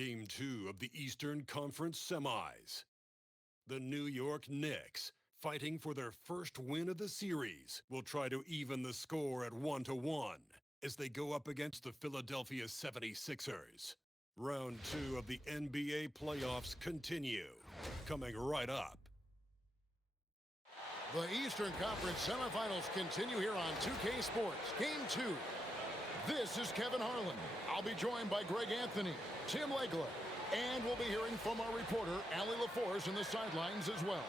Game 2 of the Eastern Conference Semis. The New York Knicks, fighting for their first win of the series, will try to even the score at 1-1 as they go up against the Philadelphia 76ers. Round 2 of the NBA playoffs continue, coming right up. The Eastern Conference semifinals continue here on 2K Sports. Game 2. This is Kevin Harlan. I'll be joined by Greg Anthony, Tim Legler, and we'll be hearing from our reporter, Allie LaForce, in the sidelines as well.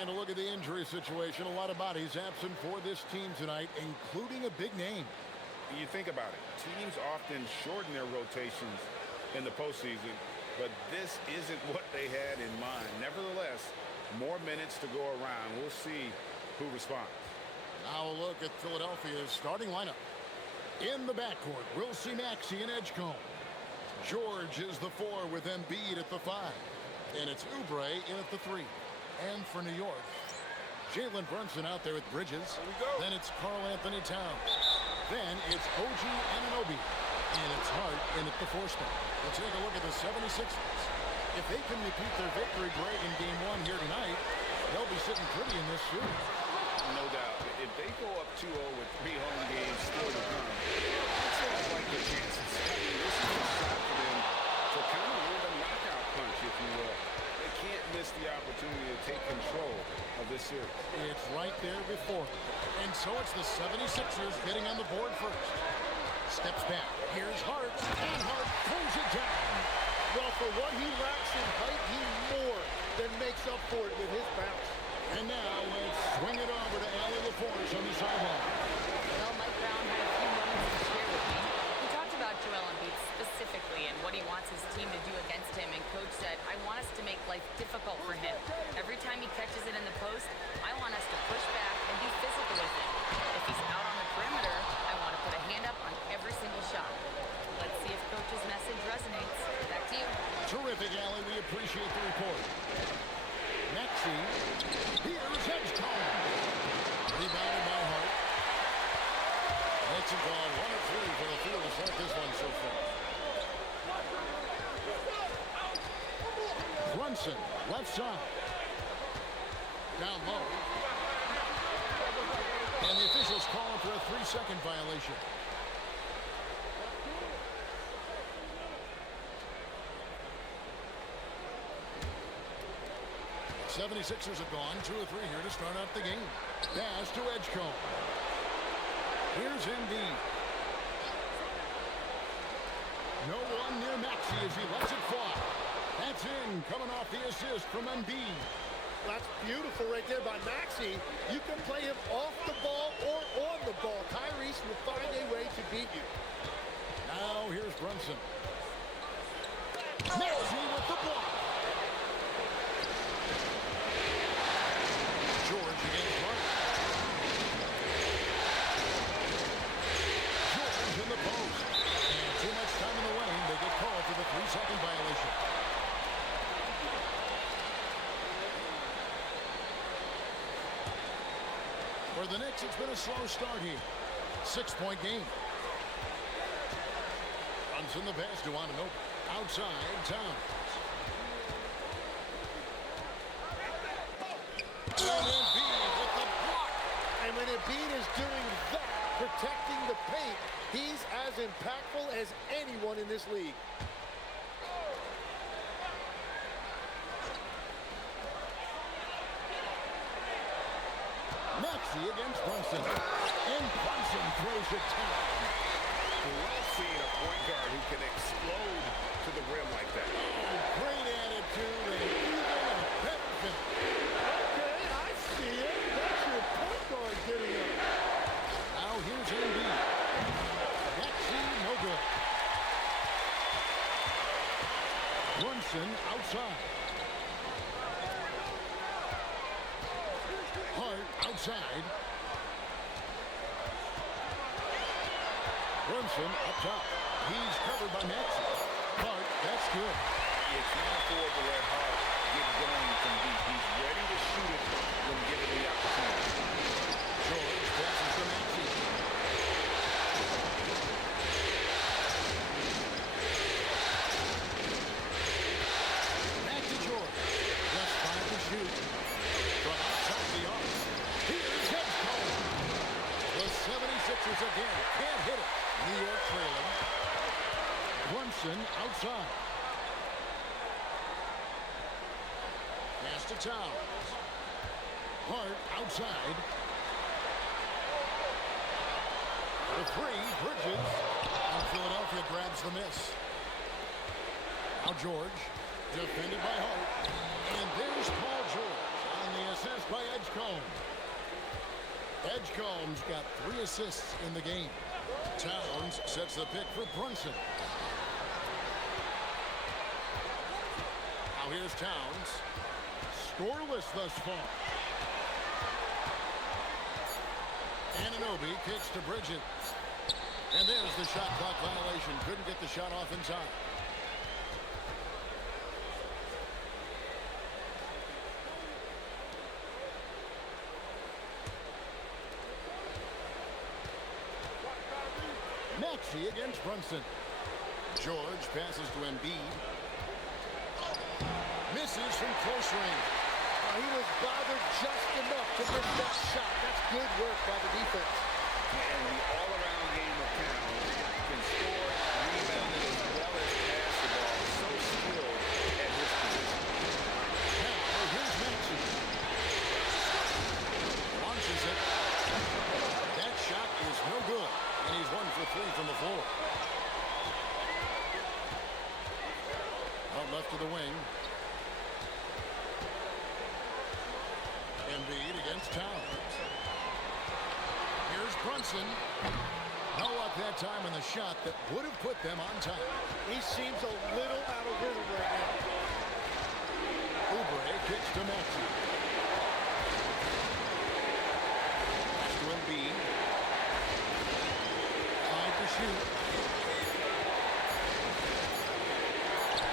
And a look at the injury situation. A lot of bodies absent for this team tonight, including a big name. You think about it. Teams often shorten their rotations in the postseason, but this isn't what they had in mind. Nevertheless, more minutes to go around. We'll see who responds. Now a look at Philadelphia's starting lineup. In the backcourt, we'll see Maxey and Edgecombe. George is the 4 with Embiid at the 5. And it's Oubre in at the 3. And for New York, Jalen Brunson out there with Bridges. Here we go. Then it's Karl Anthony Towns. Then it's OG Anunoby. And it's Hart in at the 4 spot. Let's take a look at the 76ers. If they can repeat their victory, Greg, in Game 1 here tonight, they'll be sitting pretty in this series. No doubt. If they go up 2-0 with 3 home games still to come, that's like their chances. I mean, this is a shot for them to kind of win a knockout punch, if you will. They can't miss the opportunity to take control of this series. It's right there before them. And so it's the 76ers getting on the board first. Steps back. Here's Hart. And Hart pulls it down. Well, for what he lacks in height, he more than makes up for it with his bounce. And now let's swing it over to Allie LaForce on the sideline. Well, Mike Brown had a few moments to share with me. He talked about Joel Embiid specifically and what he wants his team to do against him. And Coach said, I want us to make life difficult for him. Every time he catches it in the post, I want us to push back and be physical with it. If he's out on the perimeter, I want to put a hand up on every single shot. Let's see if Coach's message resonates. Back to you. Terrific, Allie. We appreciate the report. Maxey. Here's Edgecombe. Rebounded by Hart. Nixon gone 1 of 3 for the field to start this one so far. Brunson, left side. Down low. And the officials call him for a 3-second violation. 76ers have gone 2 of 3 here to start out the game. Pass to Edgecombe. Here's Embiid. No one near Maxey as he lets it fly. That's in, coming off the assist from Embiid. That's beautiful right there by Maxey. You can play him off the ball or on the ball. Tyrese will find a way to beat you. Now here's Brunson. Maxey with the block. George against Hart. George in the post. And too much time in the lane. They get called for the 3-second violation. For the Knicks, it's been a slow start here. 6-point game. Runs in the pass to Anunoby. Outside, Towns. And Embiid with the block. And when Embiid is doing that, protecting the paint, he's as impactful as anyone in this league. Maxey against Brunson. And Brunson throws it down. We've seen a point guard who can explode to the rim like that. Oh, great attitude and even a better finish. Okay, I see it. That's your point guard getting up. Now here's Embiid. Maxey, no good. Brunson outside. Hart outside. Brunson up top. He's covered by Maxey. Hart, that's good. You can't afford to let Hart get going from deep. He's ready to shoot it when given the opportunity. George passes to Maxey. Brunson outside. Pass to Towns. Hart outside. The three, Bridges. And Philadelphia grabs the miss. Now George, defended by Hart. And there's Paul George on the assist by Edgecombe. Edgecombe's got 3 assists in the game. Towns sets the pick for Brunson. Now here's Towns. Scoreless thus far. Anunoby kicks to Bridges. And there's the shot clock violation. Couldn't get the shot off in time. Maxey against Brunson. George passes to Embiid. Misses from close range. He was bothered just enough to miss that shot. That's good work by the defense. And the all-around game of Towns can score, rebound, as well as pass the ball. So skilled at his position. Now here's Maxey. Launches it. That shot is no good. And he's 1 for 3 from the floor. Out left to the wing. Embiid against Towns. Here's Brunson. No luck that time on the shot that would have put them on top. He seems a little out of rhythm right now. Oubre kicks to Maxey. Pass to Embiid. Time to shoot.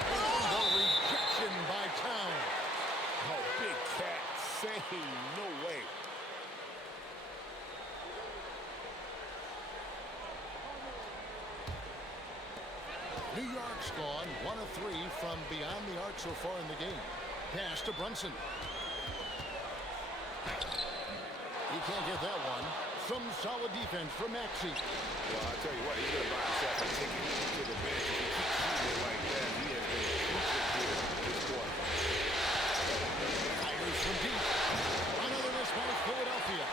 And the rejection by Towns. Oh, big cat. Say no way. New York's gone 1 of 3 from beyond the arc so far in the game. Pass to Brunson. He can't get that one. Some solid defense from Maxey. Well, I'll tell you what, he's going to buy himself a ticket to the bench. If he keeps shooting it like that, he has been crucial here this quarter. Fires from deep. Another miss by Philadelphia.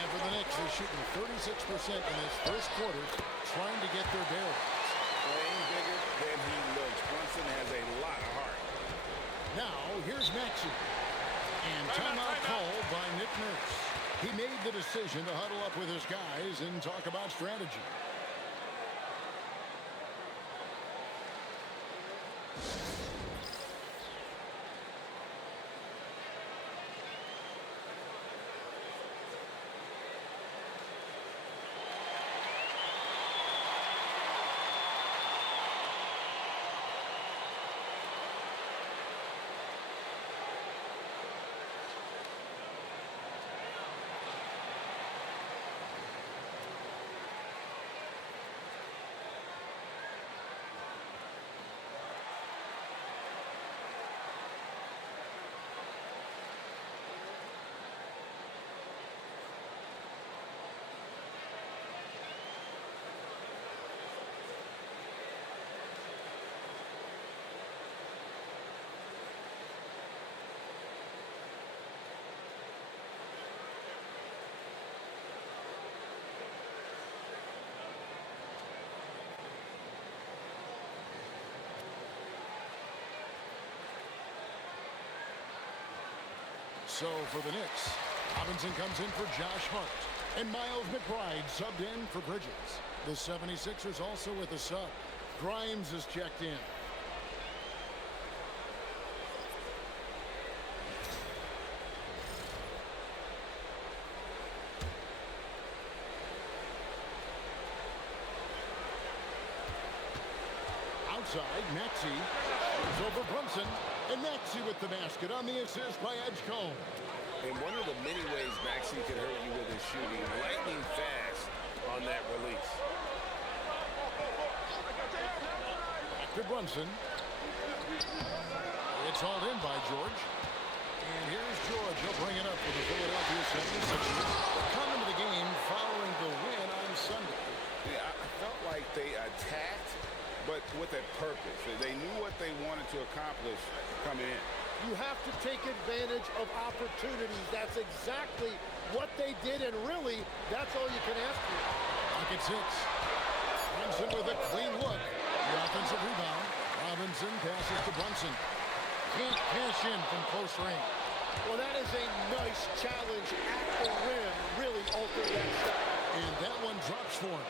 And for the Knicks, they're shooting 36% in this first quarter, trying to get their bearings. Playing bigger than he looks. Brunson has a lot of heart. Now, here's Maxey. And timeout called by Nick Nurse. He made the decision to huddle up with his guys and talk about strategy. So for the Knicks, Robinson comes in for Josh Hart. And Miles McBride subbed in for Bridges. The 76ers also with a sub. Grimes is checked in. Outside, Maxey is over Brunson. And Maxey with the basket on the assist by Edgecombe. In one of the many ways Maxey can hurt you with his shooting, lightning fast on that release. Back to Brunson. It's hauled in by George. And here's George. He'll bring it up for the Philadelphia 76ers. Coming to the game following the win on Sunday. Yeah, I felt like they attacked, but with a purpose. They knew what they wanted to accomplish coming in. You have to take advantage of opportunities. That's exactly what they did, and really, that's all you can ask for. Pocket six. Brunson with a clean look. The offensive rebound. Robinson passes to Brunson. Can't cash in from close range. Well, that is a nice challenge at the rim. Really altered that shot. And that one drops for him.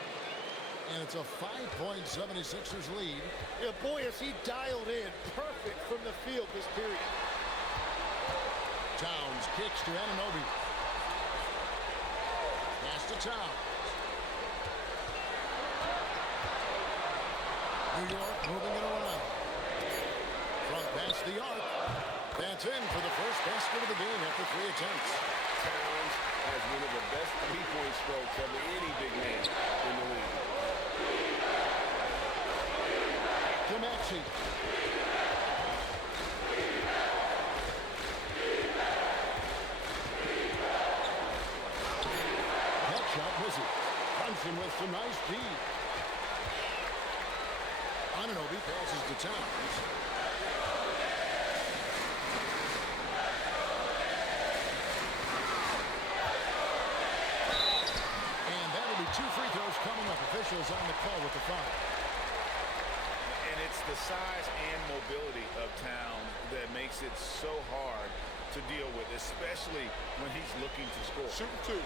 And it's a 5-point 76ers lead. Yeah, boy, is he dialed in. Perfect from the field this period. Towns kicks to Anunoby. Pass to Towns. New York moving it around. Front past the arc. That's in for the first basket of the game after 3 attempts. Towns has one of the best three-point strokes of any big man in the league. To Maxey. That shot misses. Brunson with some nice D. Anunoby passes to Towns. And that'll be 2 free throws coming up. Officials on the call with the foul. And it's the size and mobility of Towns that makes it so hard to deal with, especially when he's looking to score. Shooting two.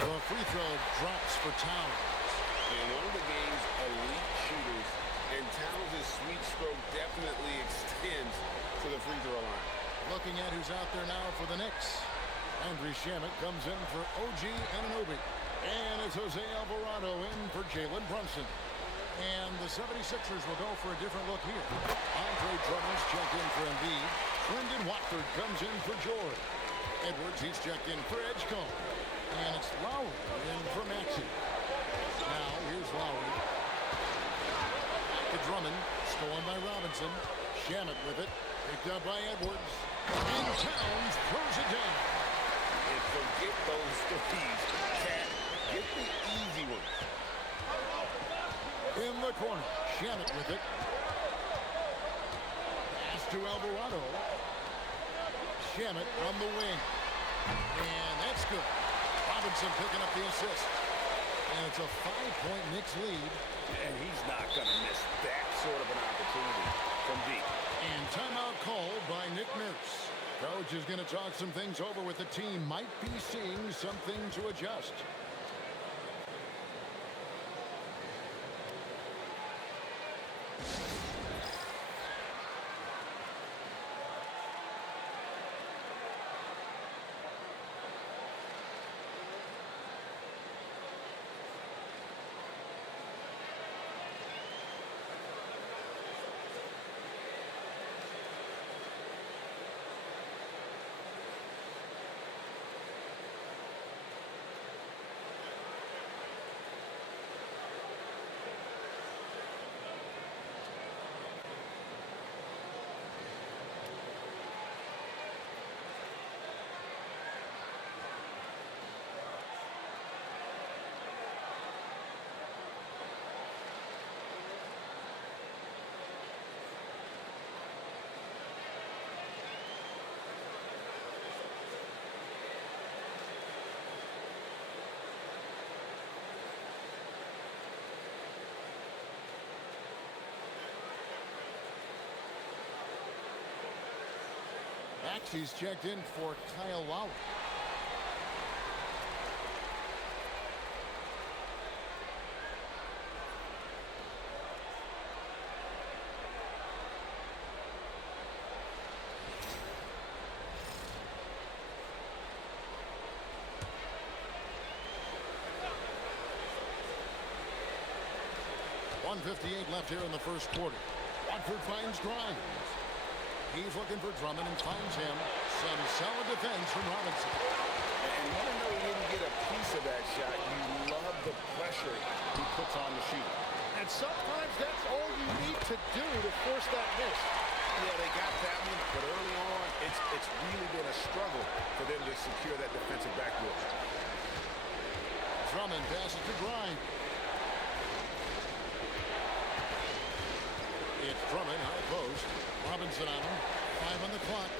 The free throw drops for Towns. And one of the game's elite shooters, and Towns' sweet stroke definitely extends to the free throw line. Looking at who's out there now for the Knicks. Andre Shamet comes in for OG Anunoby. And it's Jose Alvarado in for Jalen Brunson. And the 76ers will go for a different look here. Andre Drummond's checked in for Embiid. Brendan Watford comes in for George. Edwards, he's checked in for Edgecombe. And it's Lowry in for Maxey. Now, here's Lowry. Back to Drummond. Stolen by Robinson. Shamet with it. Picked up by Edwards. And Towns throws it down. And forget those threes. Cat, get the easy ones. In the corner. Shamet with it. Pass to Alvarado. Shamet on the wing. And that's good. Robinson picking up the assist. And it's a 5-point Knicks lead. And he's not going to miss that sort of an opportunity from deep. And timeout called by Nick Nurse. Coach is going to talk some things over with the team. Might be seeing something to adjust. Maxey's checked in for Kyle Lowry. .158 left here in the first quarter. Watford finds Grimes. He's looking for Drummond and finds him. Some solid defense from Robinson. And even though he didn't get a piece of that shot, you love the pressure he puts on the shooter. And sometimes that's all you need to do to force that miss. Yeah, they got that one, but early on, it's really been a struggle for them to secure that defensive backboard. Drummond passes to Grimes. It's Drummond, high post. Robinson on him. 5 on the clock.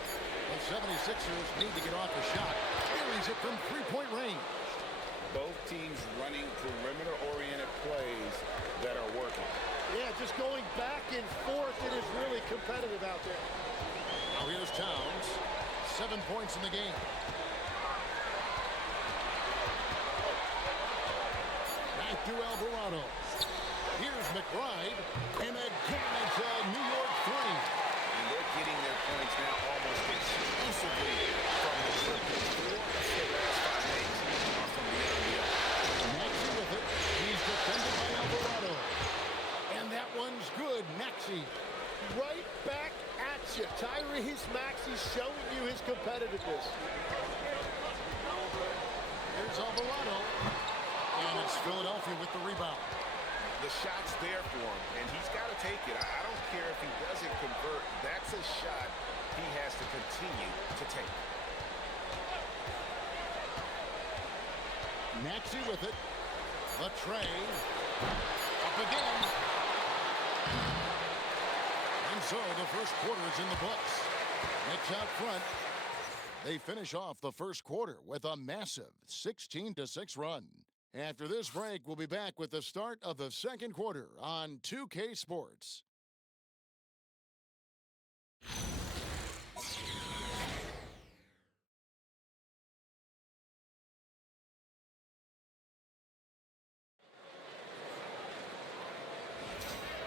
The 76ers need to get off a shot. Buries it from three-point range. Both teams running perimeter-oriented plays that are working. Yeah, just going back and forth. It is really competitive out there. Now here's Towns. 7 points in the game. Back to Alvarado. Here's McBride. And again, it's a New York three. And they're getting their points now almost exclusively from the triple. 4 of their last 5 games are from beyond the arc. Maxey with it. He's defended by Alvarado. And that one's good. Maxey. Right back at you. Tyrese Maxey showing you his competitiveness. Here's Alvarado. And it's Philadelphia with the rebound. The shot's there for him, and he's got to take it. I don't care if he doesn't convert. That's a shot he has to continue to take. Maxey with it. The tray. Up again. And so the first quarter is in the books. Knicks out front. They finish off the first quarter with a massive 16-6 run. After this break, we'll be back with the start of the second quarter on 2K Sports.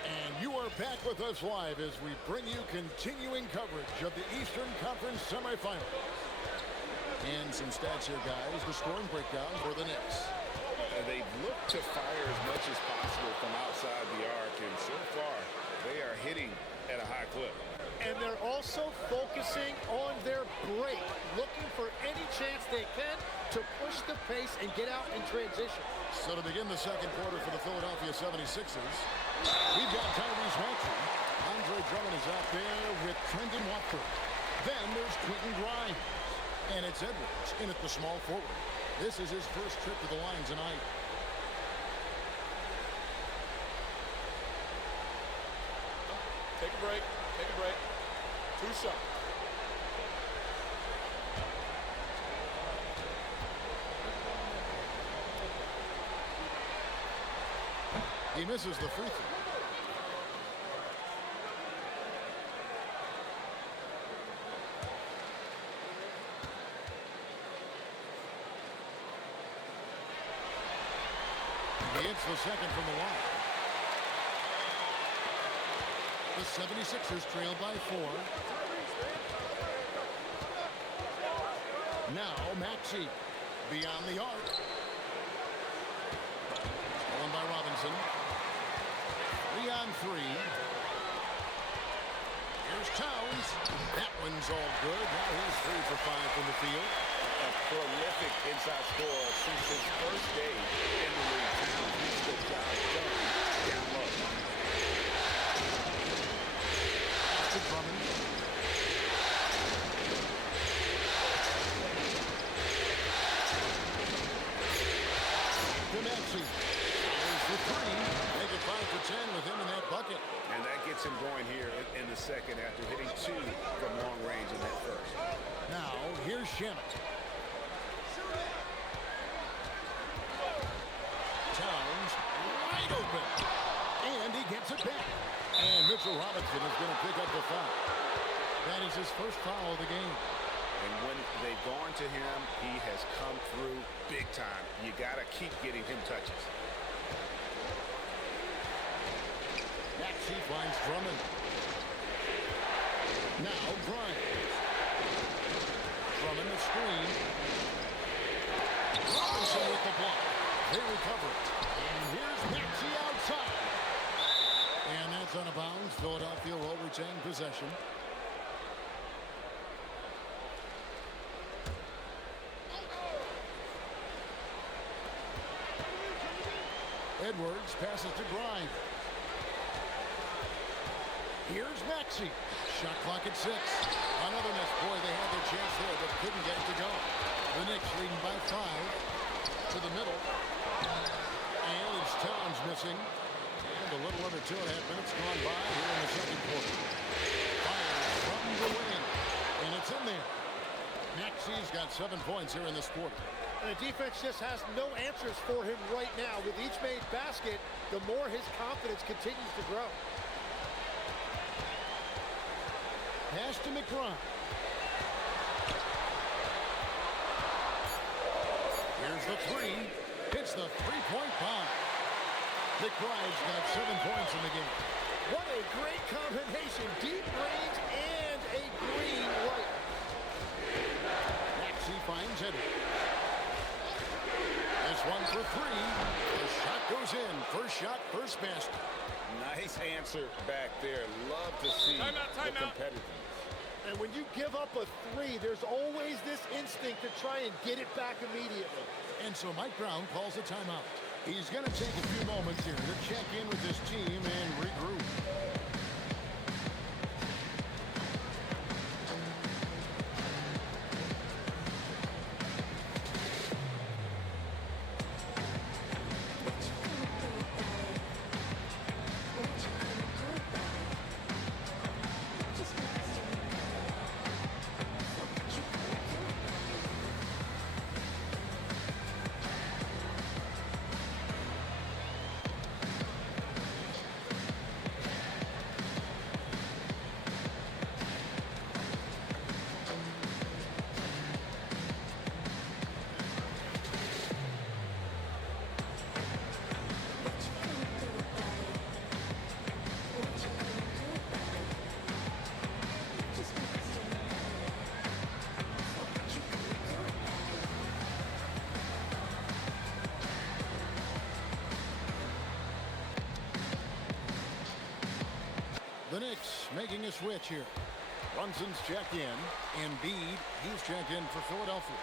And you are back with us live as we bring you continuing coverage of the Eastern Conference semifinals. And some stats here, guys. The scoring breakdown for the Knicks. They've looked to fire as much as possible from outside the arc, and so far, they are hitting at a high clip. And they're also focusing on their break, looking for any chance they can to push the pace and get out in transition. So to begin the second quarter for the Philadelphia 76ers, we've got Tyrese Maxey. Andre Drummond is out there with Trendon Watford. Then there's Quentin Grimes. And it's Edwards in at the small forward. This is his first trip to the line tonight. Take a break. Take a break. 2 shots. He misses the free throw. He hits the second from the line. The 76ers trail by 4. Now Maxey beyond the arc. Stolen by Robinson. 3 on 3. Here's Towns. That one's all good. Now he's 3 for 5 from the field. A prolific inside scorer since his first day in the league. Towns gets the job done down low. To Drummond. To Maxey. There's the 3. Make it 5 for 10 with him in that bucket. And that gets him going here in the second after hitting 2 from long range in that first. Now, here's Shannon. Towns, wide open. And he gets it back. And Mitchell Robinson is going to pick up the foul. That is his first foul of the game. And when they've gone to him, he has come through big time. You got to keep getting him touches. Maxey finds Drummond. Now Grimes. Drummond the screen. Robinson with the block. They recover it. And here's Maxey outside. And that's out of bounds. Philadelphia will retain possession. Edwards passes to Grimes. Here's Maxey. Shot clock at 6. Another miss. Boy, they had their chance there, but couldn't get it to go. The Knicks leading by 5 to the middle. And it's Towns missing. And a little under 2.5 minutes gone by here in the second quarter. Fires from the wing. And it's in there. Maxi's got 7 points here in this quarter. And the defense just has no answers for him right now. With each made basket, the more his confidence continues to grow. Pass to McBride. Here's the 3. Hits the three-point bomb. McBride's got 7 points in the game. What a great combination. Deep range and a green light. Maxey finds Edwards. This one for 3. The shot goes in. First shot, first basket. Nice answer back there. Love to see the competitiveness. And when you give up a 3, there's always this instinct to try and get it back immediately. And so Mike Brown calls a timeout. He's going to take a few moments here to check in with his team and regroup. The Knicks making a switch here. Brunson's checked in. Embiid, he's checked in for Philadelphia.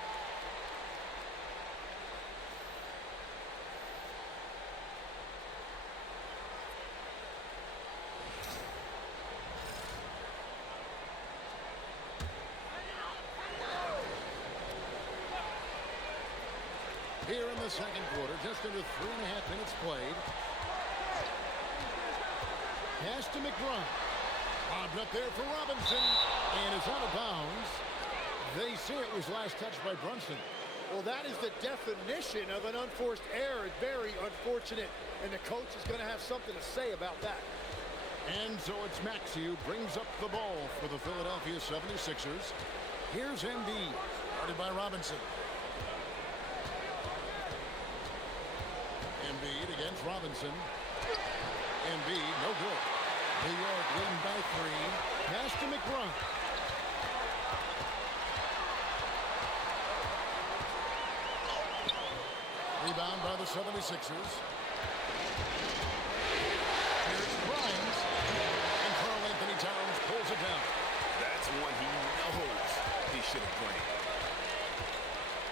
Here in the second quarter, just under 3.5 minutes played. Pass to McBride. Bobbed up there for Robinson. And it's out of bounds. They say it was last touched by Brunson. Well, that is the definition of an unforced error. Very unfortunate. And the coach is going to have something to say about that. And so it's Maxey who brings up the ball for the Philadelphia 76ers. Here's Embiid, guarded by Robinson. Embiid against Robinson. Embiid, no good. New York leading by 3. Pass to McBride. Rebound by the 76ers. Here's Grimes. And Karl Anthony Towns pulls it down. That's one he knows he should have played.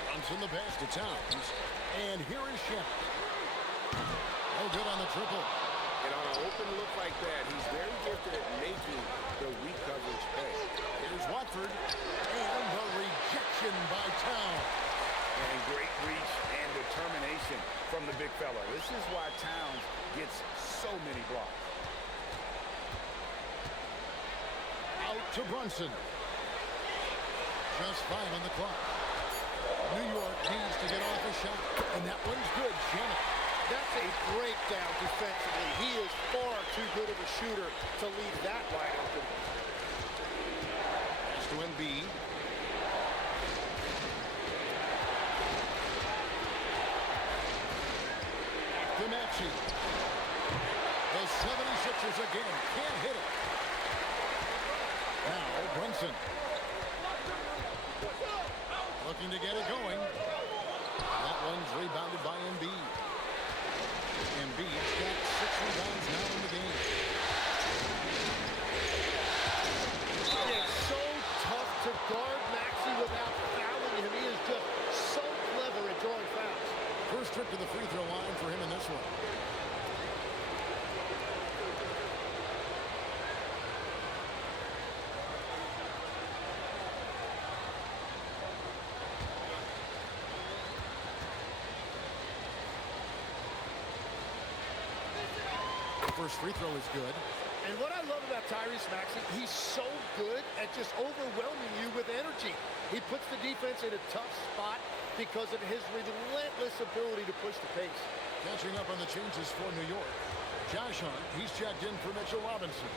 Brunson the pass to Towns. And here is Shep. No good on the triple. And on an open look like that, he's very gifted at making the weak coverage pay. Here's Watford. And the rejection by Towns. And great reach and determination from the big fella. This is why Towns gets so many blocks. Out to Brunson. Just 5 on the clock. New York needs to get off a shot. And that one's good. Shannon. That's a breakdown defensively. He is far too good of a shooter to leave that wide open. Pass to Embiid. Back to Maxey. The 76ers again can't hit it. Now Brunson. Looking to get it going. That one's rebounded by Embiid. Embiid's got 6 rebounds now in the game. It's so tough to guard Maxey without fouling him. He is just so clever at drawing fouls. First trip to the free throw line for him in this one. first free throw is good. And what I love about Tyrese Maxey, he's so good at just overwhelming you with energy. He puts the defense in a tough spot because of his relentless ability to push the pace. Catching up on the changes for New York. Josh Hart, he's checked in for Mitchell Robinson.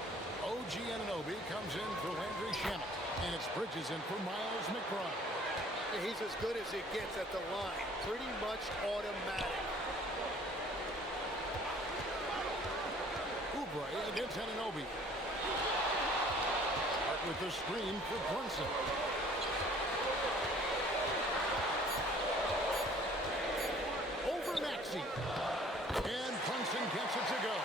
OG Anunoby comes in for Landry Shamet. And it's Bridges in for Miles McBride. He's as good as it gets at the line. Pretty much automatic. Oubre against Anunoby. Hart with the screen for Brunson. Over Maxey. And Brunson gets it to go.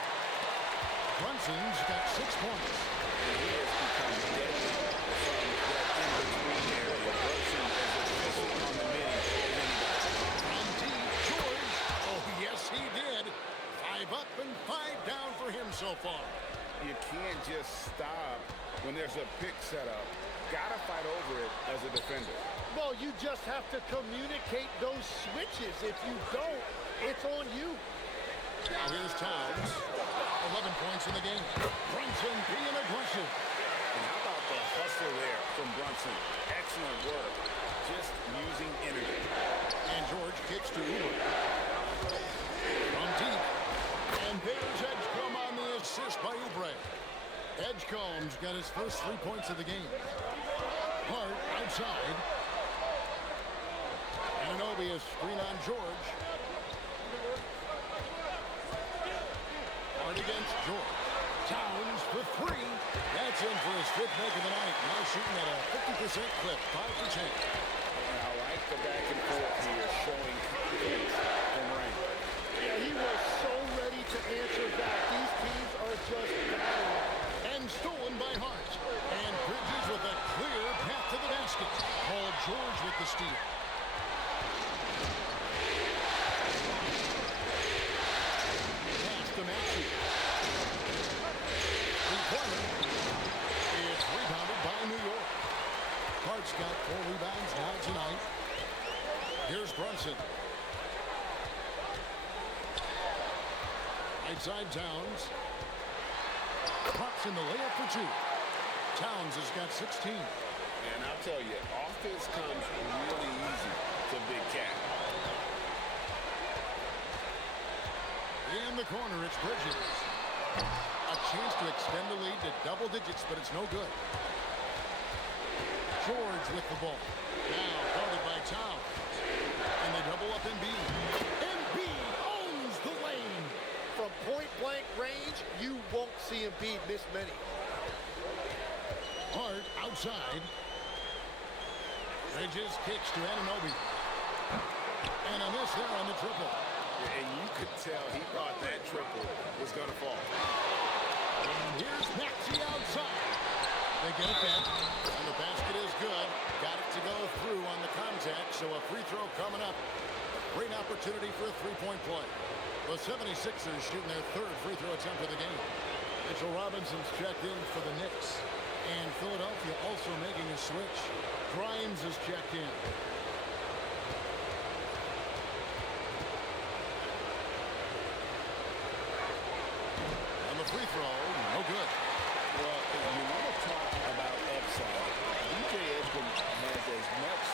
Brunson's got 6 points. He has become deadly from that in-between area. Brunson is efficient on the mini as anybody. From deep, George. Oh, yes, he did. 5 up and 5 down for him so far. You can't just stop when there's a pick set up. Gotta fight over it as a defender. Well, you just have to communicate those switches. If you don't, it's on you. Now here's Towns. 11 points in the game. Brunson being aggressive. And how about the hustle there from Brunson? Excellent work. Just using energy. And George kicks to Oubre. From deep. And there's Edgecombe on the assist by Oubre. Edgecombe's got his first 3 points of the game. Hart outside. Anunoby a screen on George. Hart against George. Towns for 3. That's in for his 5th make of the night. Now shooting at a 50% clip. 5 for 10. And I like the back and forth here, showing confidence from Rain. Yeah, he was so ready to answer back. These teams are just battling. And stolen by Hart. And Bridges with a clear path to the basket. Paul George with the steal. Pass to Maxey. Three-pointer. It's rebounded by New York. Hart's got 4 rebounds now tonight. Here's Brunson. Right side Towns. Pops in the layup for 2. Towns has got 16. And I'll tell you, offense comes really easy to Big Cat. In the corner, it's Bridges. A chance to extend the lead to double digits, but it's no good. George with the ball. Now guarded by Towns. And they double up Embiid. Embiid owns the lane. From point-blank range, you won't see Embiid miss many. Hart outside. Bridges kicks to Anunoby. And a miss there on the triple. And you could tell he thought that triple was going to fall. And here's Maxey outside. They get it back. And the basket is good. Got it to go through on the contact, so a free throw coming up. Great opportunity for a three-point play. The 76ers shooting their 3rd free throw attempt of the game. Mitchell Robinson's checked in for the Knicks. And Philadelphia also making a switch. Grimes is checked in. On the free throw, no good. Well, if you want to talk about upside, DJ Edgecombe has as much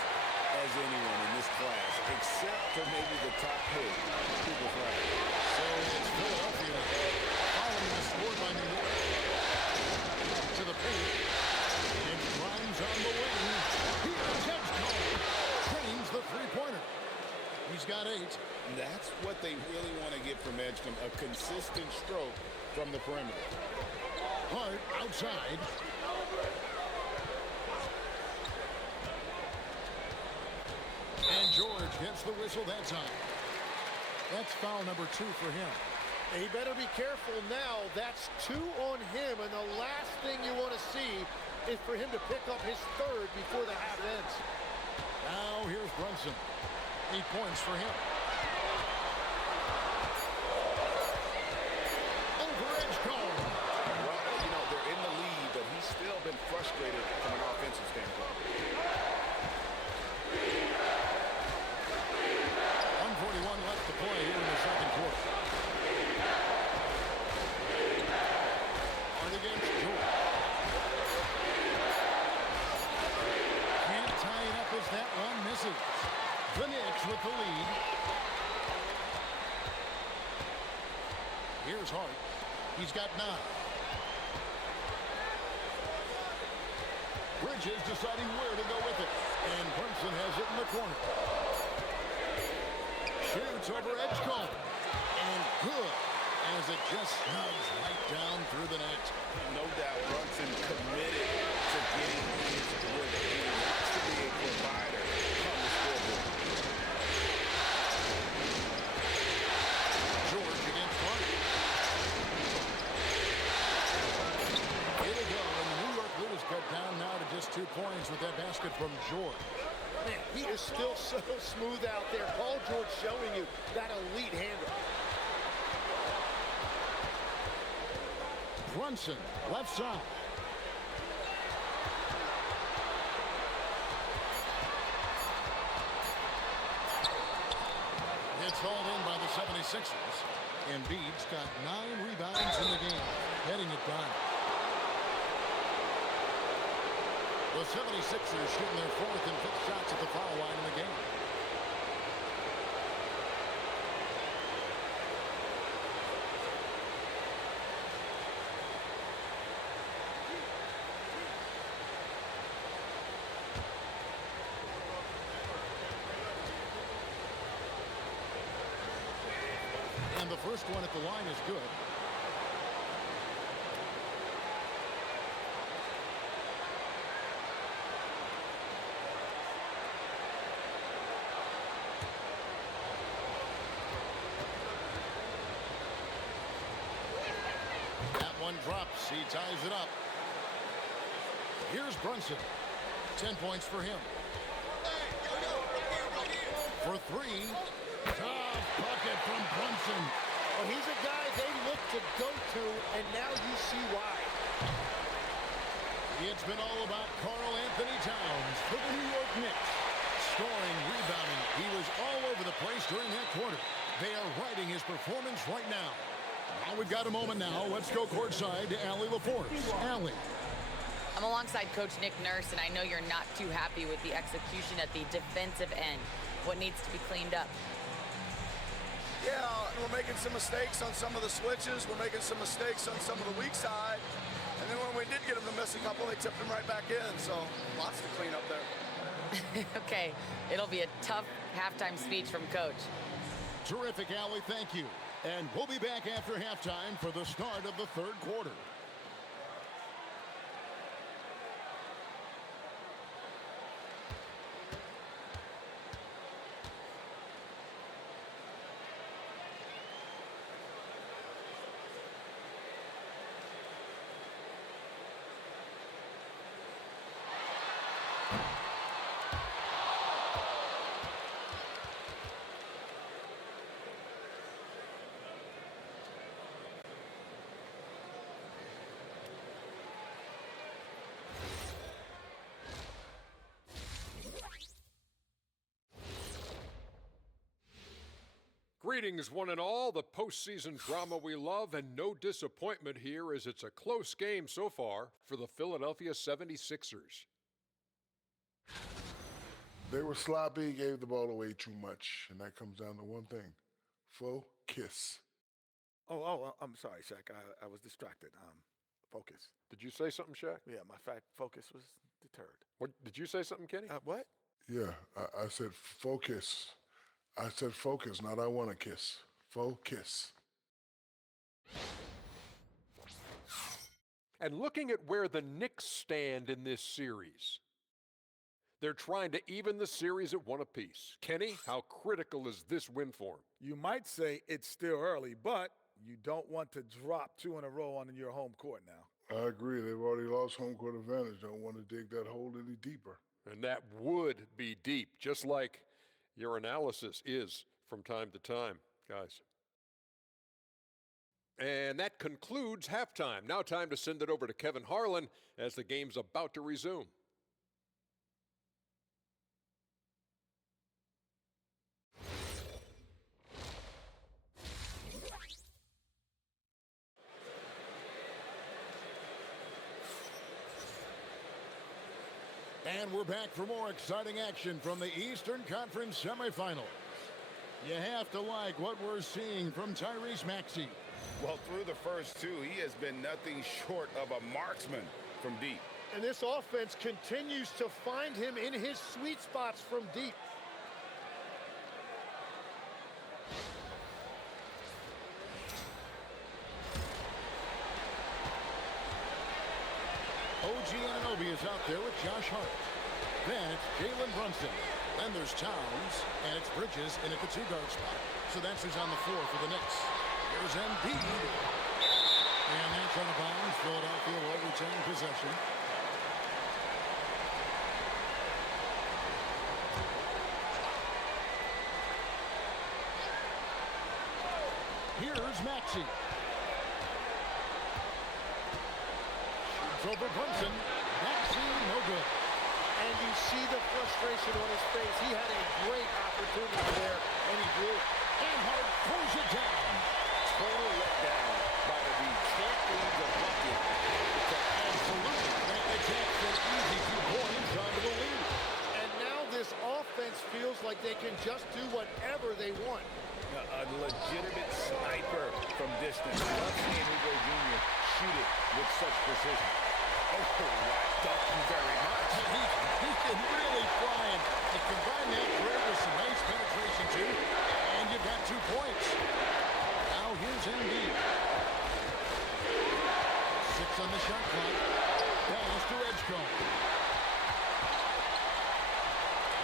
as anyone in this class, except for maybe the top pick, Cooper Flag. So it's Philadelphia following the score by New York. To the paint. And Grimes on the wing. Here's Edgecombe. Trains the three-pointer. He's got 8. That's what they really want to get from Edgecombe, a consistent stroke from the perimeter. Hart outside. And George gets the whistle that time. That's foul number 2 for him. He better be careful now. That's 2 on him, and the last thing you want to see is for him to pick up his 3rd before the half ends. Now here's Brunson. 8 points for him. Over Edgecombe. Well, you know, they're in the lead, but he's still been frustrated from an offensive standpoint. 141 left to play here in the second quarter. with the lead. Here's Hart. He's got 9. Bridges deciding where to go with it. And Brunson has it in the corner. Shoots over Edgecombe. And good, as it just snugs right down through the net. No doubt Brunson committed to getting his rhythm. He wants to be a provider on the scoreboard. George against Hart. It'll go, and the New York Blues cut down now to just 2 points with that basket from George. Man, he is still so smooth out there. Paul George showing you that elite handle. Brunson, left side. It's hauled in by the 76ers. Embiid's got 9 rebounds in the game, heading it down. The 76ers shooting their 4th and 5th shots at the foul line in the game. And the first one at the line is good. That one drops. He ties it up. Here's Brunson. 10 points for him. For 3. Tough bucket from Brunson. Well, he's a guy they look to go to, and now you see why. It's been all about Karl Anthony Towns for the New York Knicks. Scoring, rebounding. He was all over the place during that quarter. They are riding his performance right now. Now we've got a moment now. Let's go courtside to Allie LaForce. Allie. I'm alongside Coach Nick Nurse, and I know you're not too happy with the execution at the defensive end. What needs to be cleaned up? Yeah, we're making some mistakes on some of the switches. We're making some mistakes on some of the weak side. And then when we did get them to miss a couple, they tipped them right back in. So lots to clean up there. Okay, it'll be a tough halftime speech from Coach. Terrific, Allie. Thank you. And we'll be back after halftime for the start of the 3rd quarter. Greetings, one and all. The postseason drama we love, and no disappointment here as it's a close game so far for the Philadelphia 76ers. They were sloppy, gave the ball away too much, and that comes down to one thing: focus. I'm sorry, Shaq. I was distracted. Focus. Did you say something, Shaq? Yeah, my focus was deterred. What, did you say something, Kenny? What? Yeah, I said focus. I said focus, not I want to kiss. Focus. And looking at where the Knicks stand in this series, they're trying to even the series at 1 apiece. Kenny, how critical is this win for them? You might say it's still early, but you don't want to drop 2 in a row on your home court now. I agree. They've already lost home court advantage. Don't want to dig that hole any deeper. And that would be deep, just like your analysis is from time to time, guys. And that concludes halftime. Now time to send it over to Kevin Harlan as the game's about to resume. And we're back for more exciting action from the Eastern Conference semifinals. You have to like what we're seeing from Tyrese Maxey. Well, through the first two, he has been nothing short of a marksman from deep. And this offense continues to find him in his sweet spots from deep. OG Anunoby is out there with Josh Hart. Then it's Jalen Brunson. Then there's Towns, and it's Bridges in at the two-guard spot. So that's who's on the floor for the Knicks. Here's Embiid. And that's out of bounds. Philadelphia will retain possession. Here's Maxey. Shoots over Brunson. Maxey, no good. And you see the frustration on his face. He had a great opportunity there, and he blew it. And Hart pulls it down. Total letdown by the lead. Can't leave the bucket. Absolutely. They can't get easy 2 points onto the lead. And now this offense feels like they can just do whatever they want. A legitimate sniper from distance. Love seeing Hugo Jr. shoot it with such precision. Oh, wow. Thank you very much. He's been really flying. You combine that grade with some nice penetration, too, and you've got 2 points. Now here's Embiid. 6 on the shot clock. Pass to Edgecombe.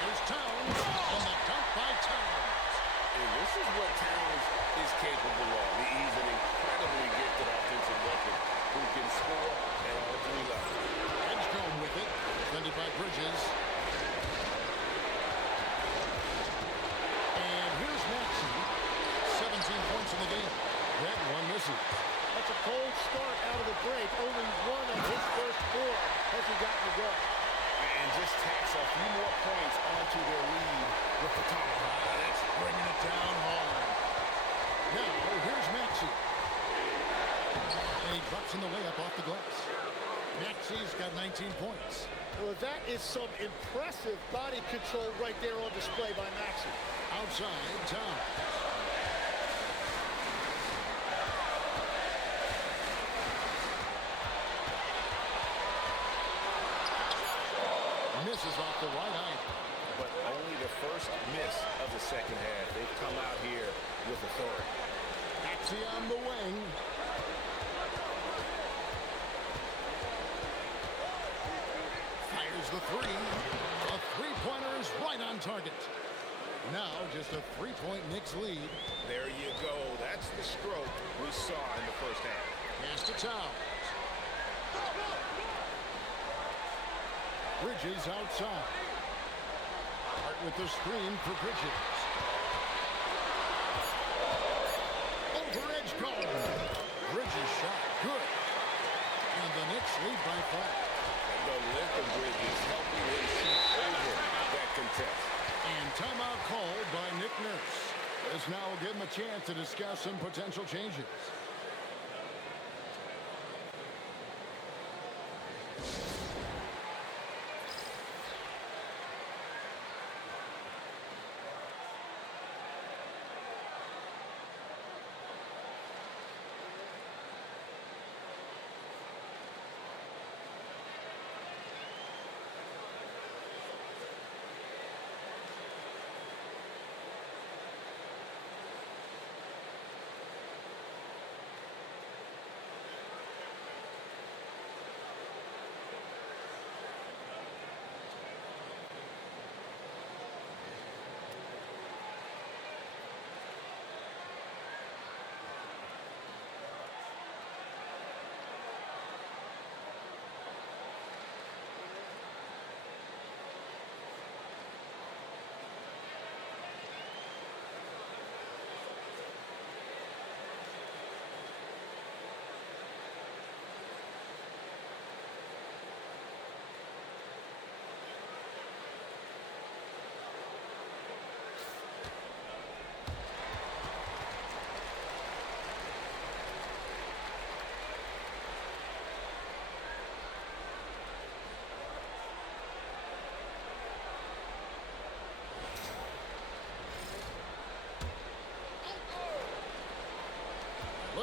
Here's Towns, and the dunk by Towns. And this is what Towns is capable of. He's an incredibly gifted offensive weapon who can score at all 3 levels. Edgecombe with it, defended by Bridges. And here's Maxey, 17 points in the game. That one misses. That's a cold start out of the break. Only 1 of his first 4 has he gotten to go. And just tacks a few more points onto their lead with the tomahawk. That's bringing it down hard. Now, here's Maxey. And he drops in the layup off the glass. Maxey's got 19 points. Well, that is some impressive body control right there on display by Maxey. Outside, Towns. Misses off the right eye. But only the first miss of the second half. They've come out here with authority. Maxey on the wing. Fires the 3. A three-pointer is right on target. Now just a 3-point Knicks lead. There you go. That's the stroke we saw in the first half. Pass to Towns. Bridges outside. Hart with the screen for Bridges. Over Edgecombe. Bridges shot. Good. And the Knicks lead by 5. And the length of Bridges helping him shoot over that contest. And timeout called by Nick Nurse. This now will give him a chance to discuss some potential changes.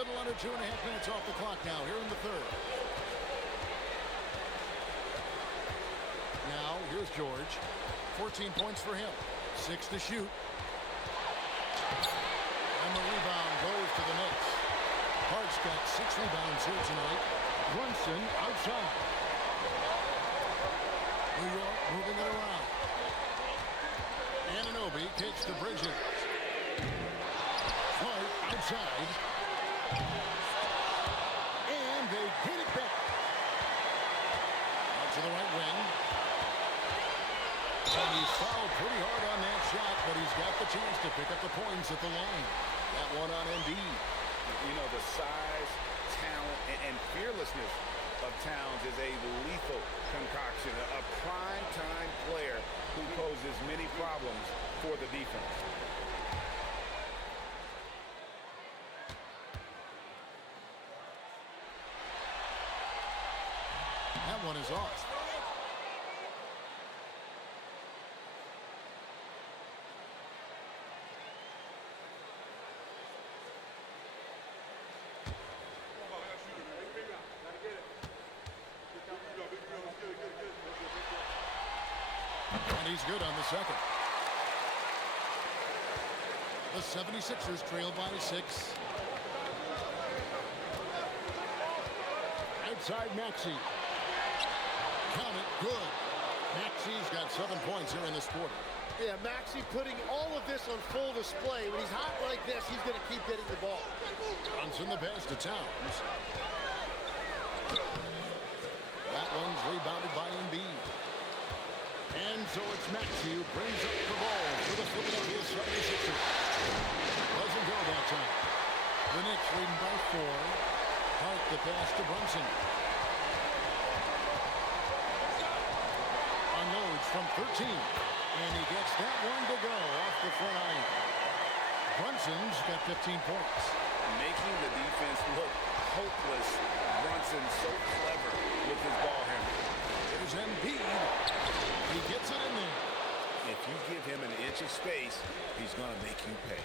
Little under 2.5 minutes off the clock now here in the third. Now, here's George. 14 points for him. 6 to shoot. And the rebound goes to the Knicks. Hart's got 6 rebounds here tonight. Brunson outside. New York moving it around. Anunoby takes to Bridges. Hart outside. And they get it back. Out to the right wing. And he fouled pretty hard on that shot, but he's got the chance to pick up the points at the line. That one on Embiid. You know, the size, talent, and fearlessness of Towns is a lethal concoction. A prime-time player who poses many problems for the defense. That one is off. And he's good on the second. The 76ers trail by 6. Outside Maxey. Count it, good. Maxey's got 7 points here in this quarter. Yeah, Maxey putting all of this on full display. When he's hot like this, he's going to keep getting the ball. Brunson the pass to Towns. That one's rebounded by Embiid. And so it's Maxey who brings up the ball for the Philadelphia 76ers. Doesn't go that time. The Knicks leading by 4. Hart the pass to Brunson. Unloads from 13. And he gets that one to go off the front iron. Brunson's got 15 points. Making the defense look hopeless. Brunson so clever with his ball handling. There's Embiid. He gets it in there. If you give him an inch of space, he's going to make you pay.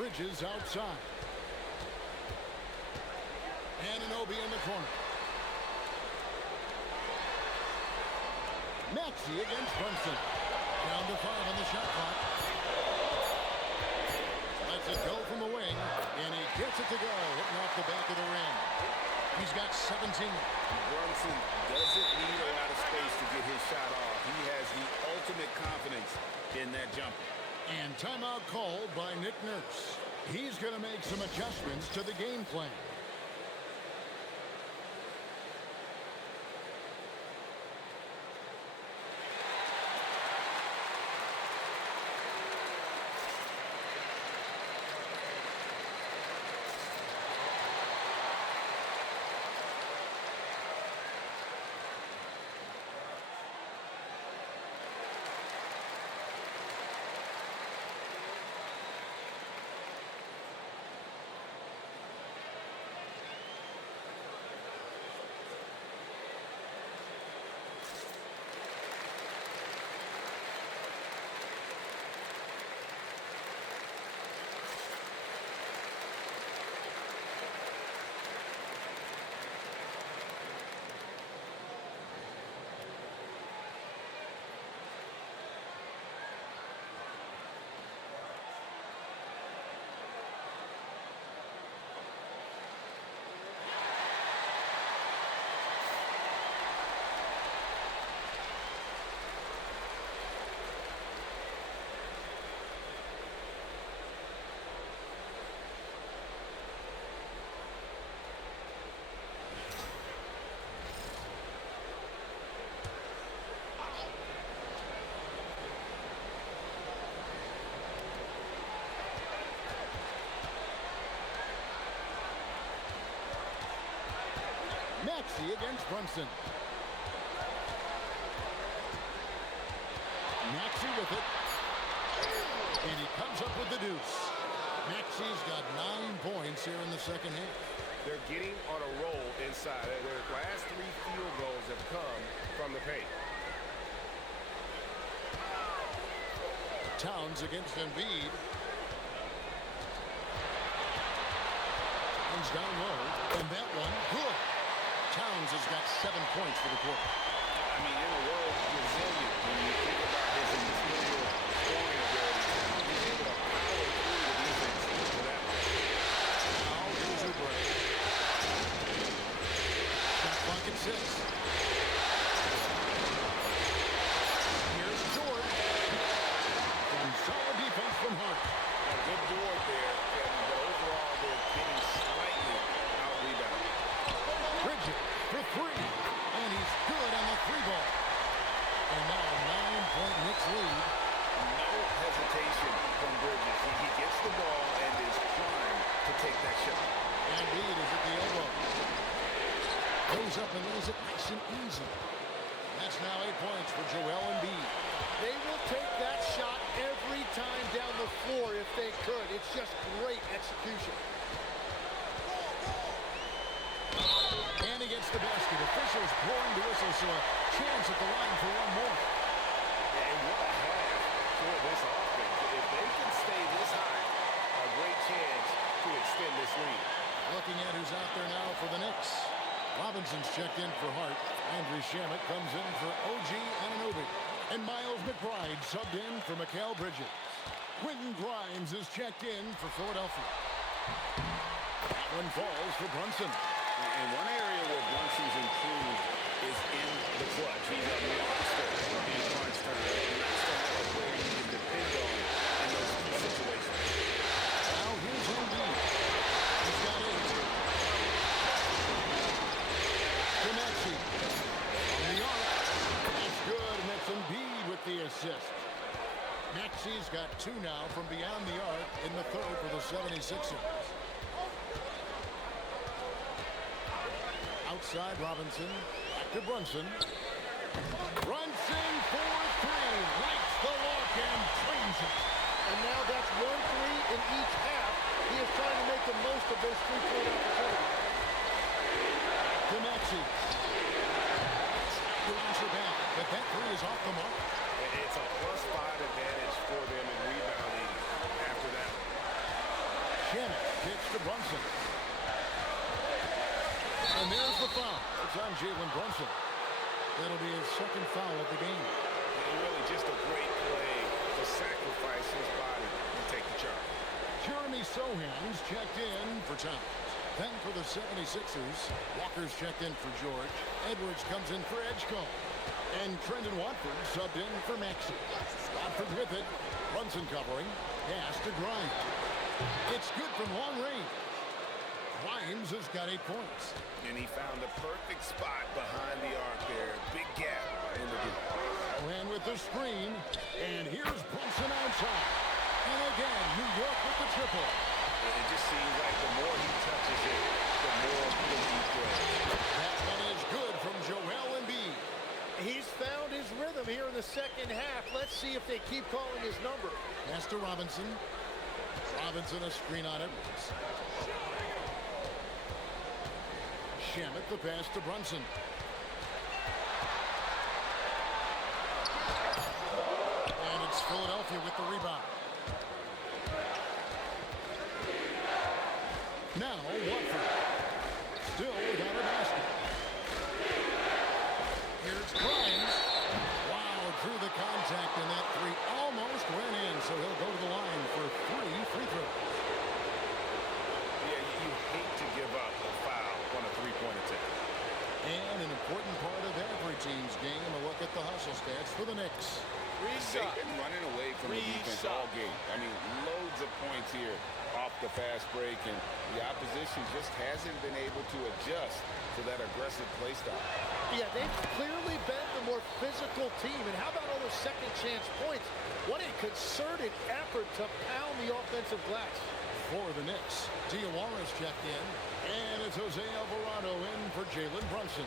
Bridges outside. Anunoby in the corner. Maxey against Brunson. Down to 5 on the shot clock. Lets it go from the wing, and he gets it to go, hitting off the back of the rim. He's got 17. Brunson doesn't need a lot of space to get his shot off. He has the ultimate confidence in that jumper. And timeout called by Nick Nurse. He's going to make some adjustments to the game plan. Maxey against Brunson. Maxey with it. And he comes up with the deuce. Maxey's got 9 points here in the second half. They're getting on a roll inside. Their last 3 field goals have come from the paint. Towns against Embiid. Towns down low, and that one good. Towns has got 7 points for the quarter. I mean, in a world resilient, when you think about his interior scoring ability, Towns is able to power through the defense to that one. Now here's Oubre. Shot clock at 6. Here's George. And solid defense from Hart. A good board there, and overall they're getting slightly out-rebounded. Bridget for 3. And he's good on the 3-ball. And now a 9-point Knicks lead. No hesitation from Bridges. He gets the ball and is primed to take that shot. Embiid is at the elbow. Goes up and lays it nice and easy. That's now 8 points for Joel Embiid. They will take that shot every time down the floor if they could. It's just great execution. And he gets the basket. Officials blowing the whistle, so a chance at the line for one more. And what a half for this offense. If they can stay this high, a great chance to extend this lead. Looking at who's out there now for the Knicks. Robinson's checked in for Hart. Andrew Shamet comes in for OG Anunoby. And Miles McBride subbed in for Mikal Bridges. Quentin Grimes is checked in for Philadelphia. That one falls for Brunson. And one area where Brunson's improved is in the clutch. He's a monster in crunch time. That's the kind of player you can depend on in those key situations. Now here's Embiid. He's got 8. Kemexi on the arc. That's good, and that's Embiid with the assist. Maxi's got 2 now from beyond the arc in the third for the 76ers. Outside Robinson, back to Brunson. Brunson for 3, lights the look and drains it. And now that's 1 3 in each half. He is trying to make the most of those 3-point opportunities. Kemexi. Launch her back, but that 3 is off the mark. It's a +5 advantage for them in rebounding after that. Shamet kicks to Brunson. And there's the foul. It's on Jalen Brunson. That'll be his second foul of the game. And really just a great play to sacrifice his body and take the charge. Jeremy Sohan's checked in for Towns. Then for the 76ers, Walker's checked in for George. Edwards comes in for Edgecombe. And Trendon Watford subbed in for Maxey. Watford with it. Brunson covering. Pass to Grimes. It's good from long range. Grimes has got 8 points. And he found the perfect spot behind the arc there. Big gap in the deep. Sohan with the screen. And here's Brunson outside. And again, New York with the triple. It just seems like the more he touches it, the more he plays. That one is good from Joel Embiid. He's found his rhythm here in the second half. Let's see if they keep calling his number. Pass to Robinson. Robinson a screen on Edwards. Shamet the pass to Brunson. And it's Philadelphia with the rebound. Now Watford. Still without a basket. Here's Grimes. Wow, through the contact, and that 3 almost went in, so he'll go to the line for 3 free throws. Yeah, you hate to give up a foul on a three-point attempt. And an important part of every team's game, a look at the hustle stats for the Knicks. They've been running away from the defense all game. I mean, loads of points here off the fast break, and the opposition just hasn't been able to adjust to that aggressive play style. Yeah, they've clearly been the more physical team. And how about all those second chance points? What a concerted effort to pound the offensive glass. For the Knicks, Diawara's checked in, and it's Jose Alvarado in for Jalen Brunson.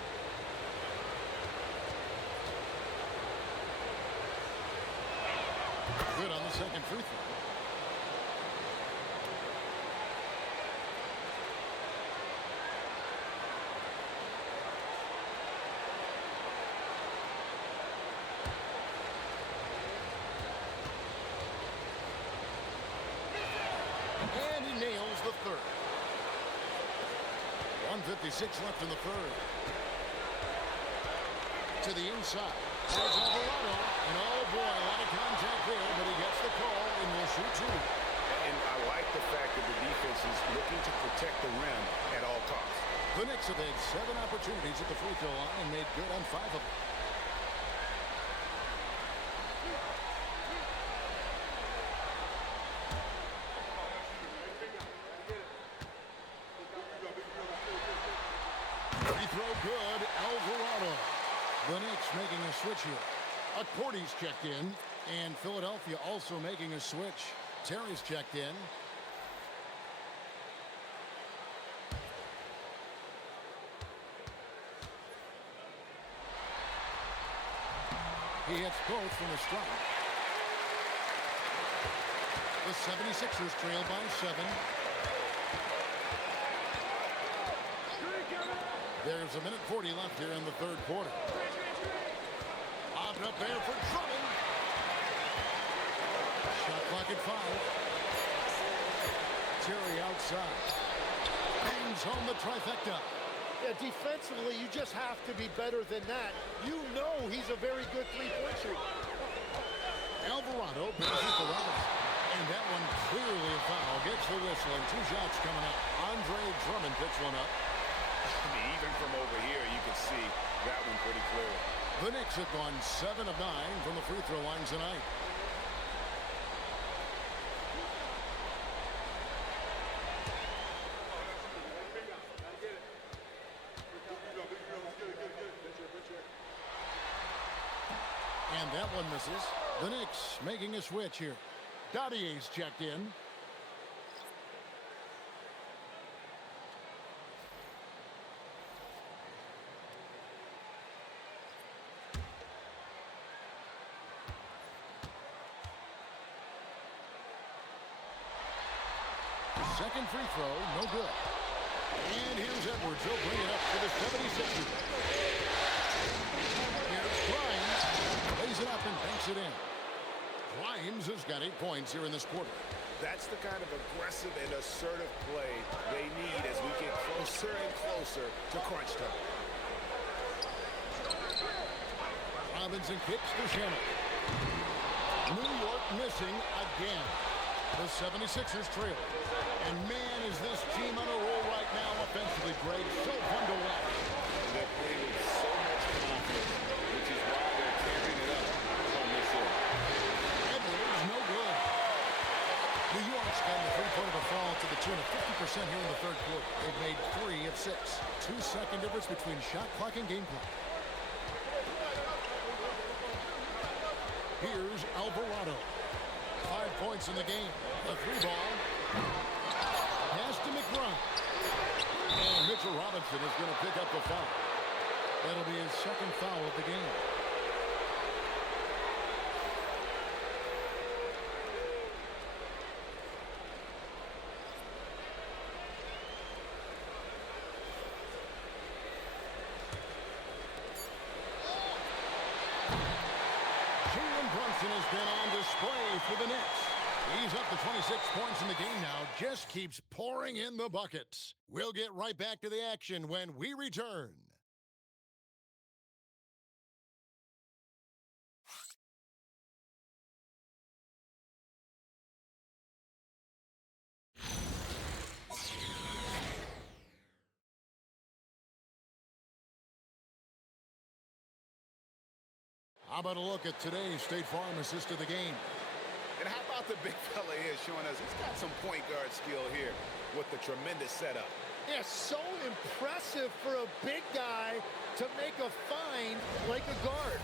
Good on the second free throw. And he nails the third. 1:56 left in the third. To the inside. There's Alvarado. And oh boy, a lot of contact there, but he gets the call and will shoot two. And I like the fact that the defense is looking to protect the rim at all costs. The Knicks have had 7 opportunities at the free throw line and made good on 5 of them. Free throw good, Alvarado. The Knicks making a switch here. Accordy's checked in, and Philadelphia also making a switch. Terry's checked in. He hits both from the strike. The 76ers trail by 7. There's 1:40 left here in the third quarter. Popped up there for Drummond. Shot clock at 5. Terry outside. Bangs home the trifecta. Yeah, defensively, you just have to be better than that. You know he's a very good three-point shooter. Alvarado passes to Robinson. And that one clearly a foul. Gets the whistle and 2 shots coming up. Andre Drummond picks one up. I mean, even from over here, you can see that one pretty clearly. The Knicks have gone 7 of 9 from the free throw line tonight. And that one misses. The Knicks making a switch here. Dottier's checked in. Second free throw, no good. And here's Edwards. He'll bring it up for the 76ers. Here's Grimes. Lays it up and banks it in. Grimes has got 8 points here in this quarter. That's the kind of aggressive and assertive play they need as we get closer and closer to crunch time. Robinson kicks to Shannon. New York missing again. The 76ers trail. And man, is this team on a roll right now offensively great. So fun to watch. They play with so much confidence, which is why they're tearing it up on this end. Edwards, no good. New York's gotten the three-point of a fall to the tune of 50% here in the third quarter. They've made 3 of 6. 2-second difference between shot clock and game clock. Here's Alvarado. 5 points in the game. A 3 ball. Pass to McBride. And Mitchell Robinson is going to pick up the foul. That'll be his second foul of the game. Has been on display for the Knicks. He's up to 26 points in the game now. Just keeps pouring in the buckets. We'll get right back to the action when we return. How about a look at today's State Farm assist of the game? And how about the big fella here showing us he's got some point guard skill here with the tremendous setup. Yeah, so impressive for a big guy to make a find like a guard.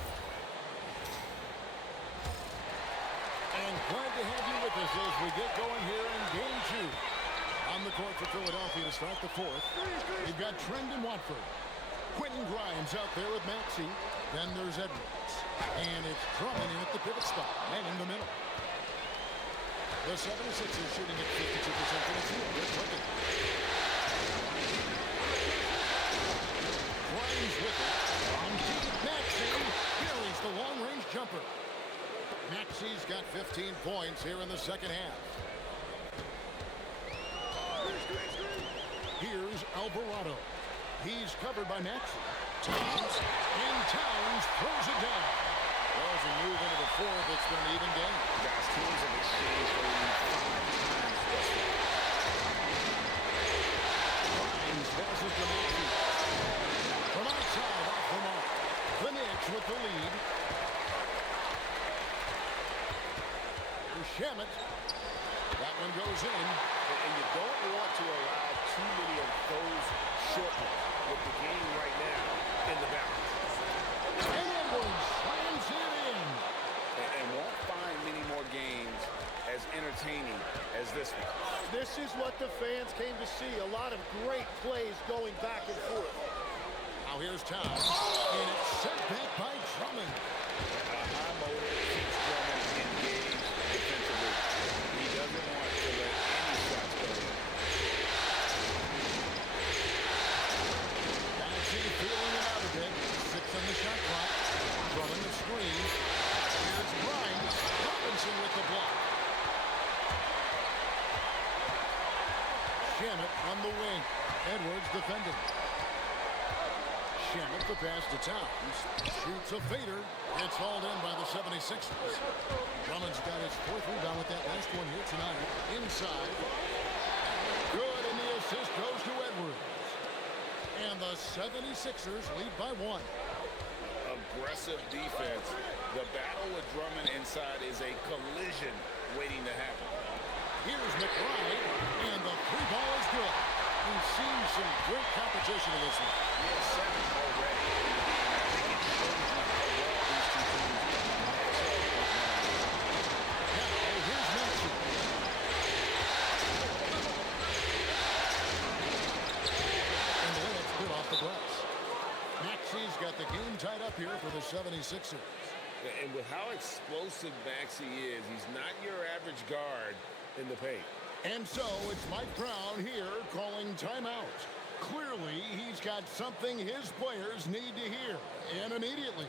And glad to have you with us as we get going here in game 2. On the court for Philadelphia to start the fourth. We've got Trent and Watford. Quentin Grimes out there with Maxey. Then there's Edwards. And it's Drummond in at the pivot spot and in the middle. The 76ers shooting at 52% from the field. They're clicking. Grimes with it. On deep, Maxey. Here is the long-range jumper. Maxey's got 15 points here in the second half. Here's Alvarado. He's covered by Maxey. Towns, and Towns throws it down. Well, as we move into the fourth, it's been an even game. Guys, teams have exchanged the lead 5 times thus far. Hines passes to Maxey. From outside, off the mark. The Knicks with the lead. Shamet. That one goes in. And you don't want to allow too many of those short ones with the game right now in the balance. And Edwards slams it in. And won't find many more games as entertaining as this one. This is what the fans came to see. A lot of great plays going back and forth. Now here's Towns. And it's sent back by Drummond. A high motor keeps Drummond engaged defensively. He doesn't want to let any shots go in. Maxey feeling it out a bit. 6 on the shot clock. Drummond the screen. Here's Grimes. Robinson with the block. Shamet on the wing. Edwards defending. Shamet the pass to Towns. Shoots a fader. It's hauled in by the 76ers. Drummond's got his 4th rebound with that last one here tonight. Inside. Good, and the assist goes to Edwards. And the 76ers lead by 1. Aggressive defense. The battle with Drummond inside is a collision waiting to happen. Here's McBride, and the 3-ball is good. We've seen some great competition in this one. Yeah, 7 already. It shows you how well these two teams match up with one another. Now, here's Maxey. And the layup's good off the glass. Maxey's got the game tied up here for the 76ers. And with how explosive Maxey is, he's not your average guard in the paint. And so it's Mike Brown here calling timeout. Clearly, he's got something his players need to hear, and immediately.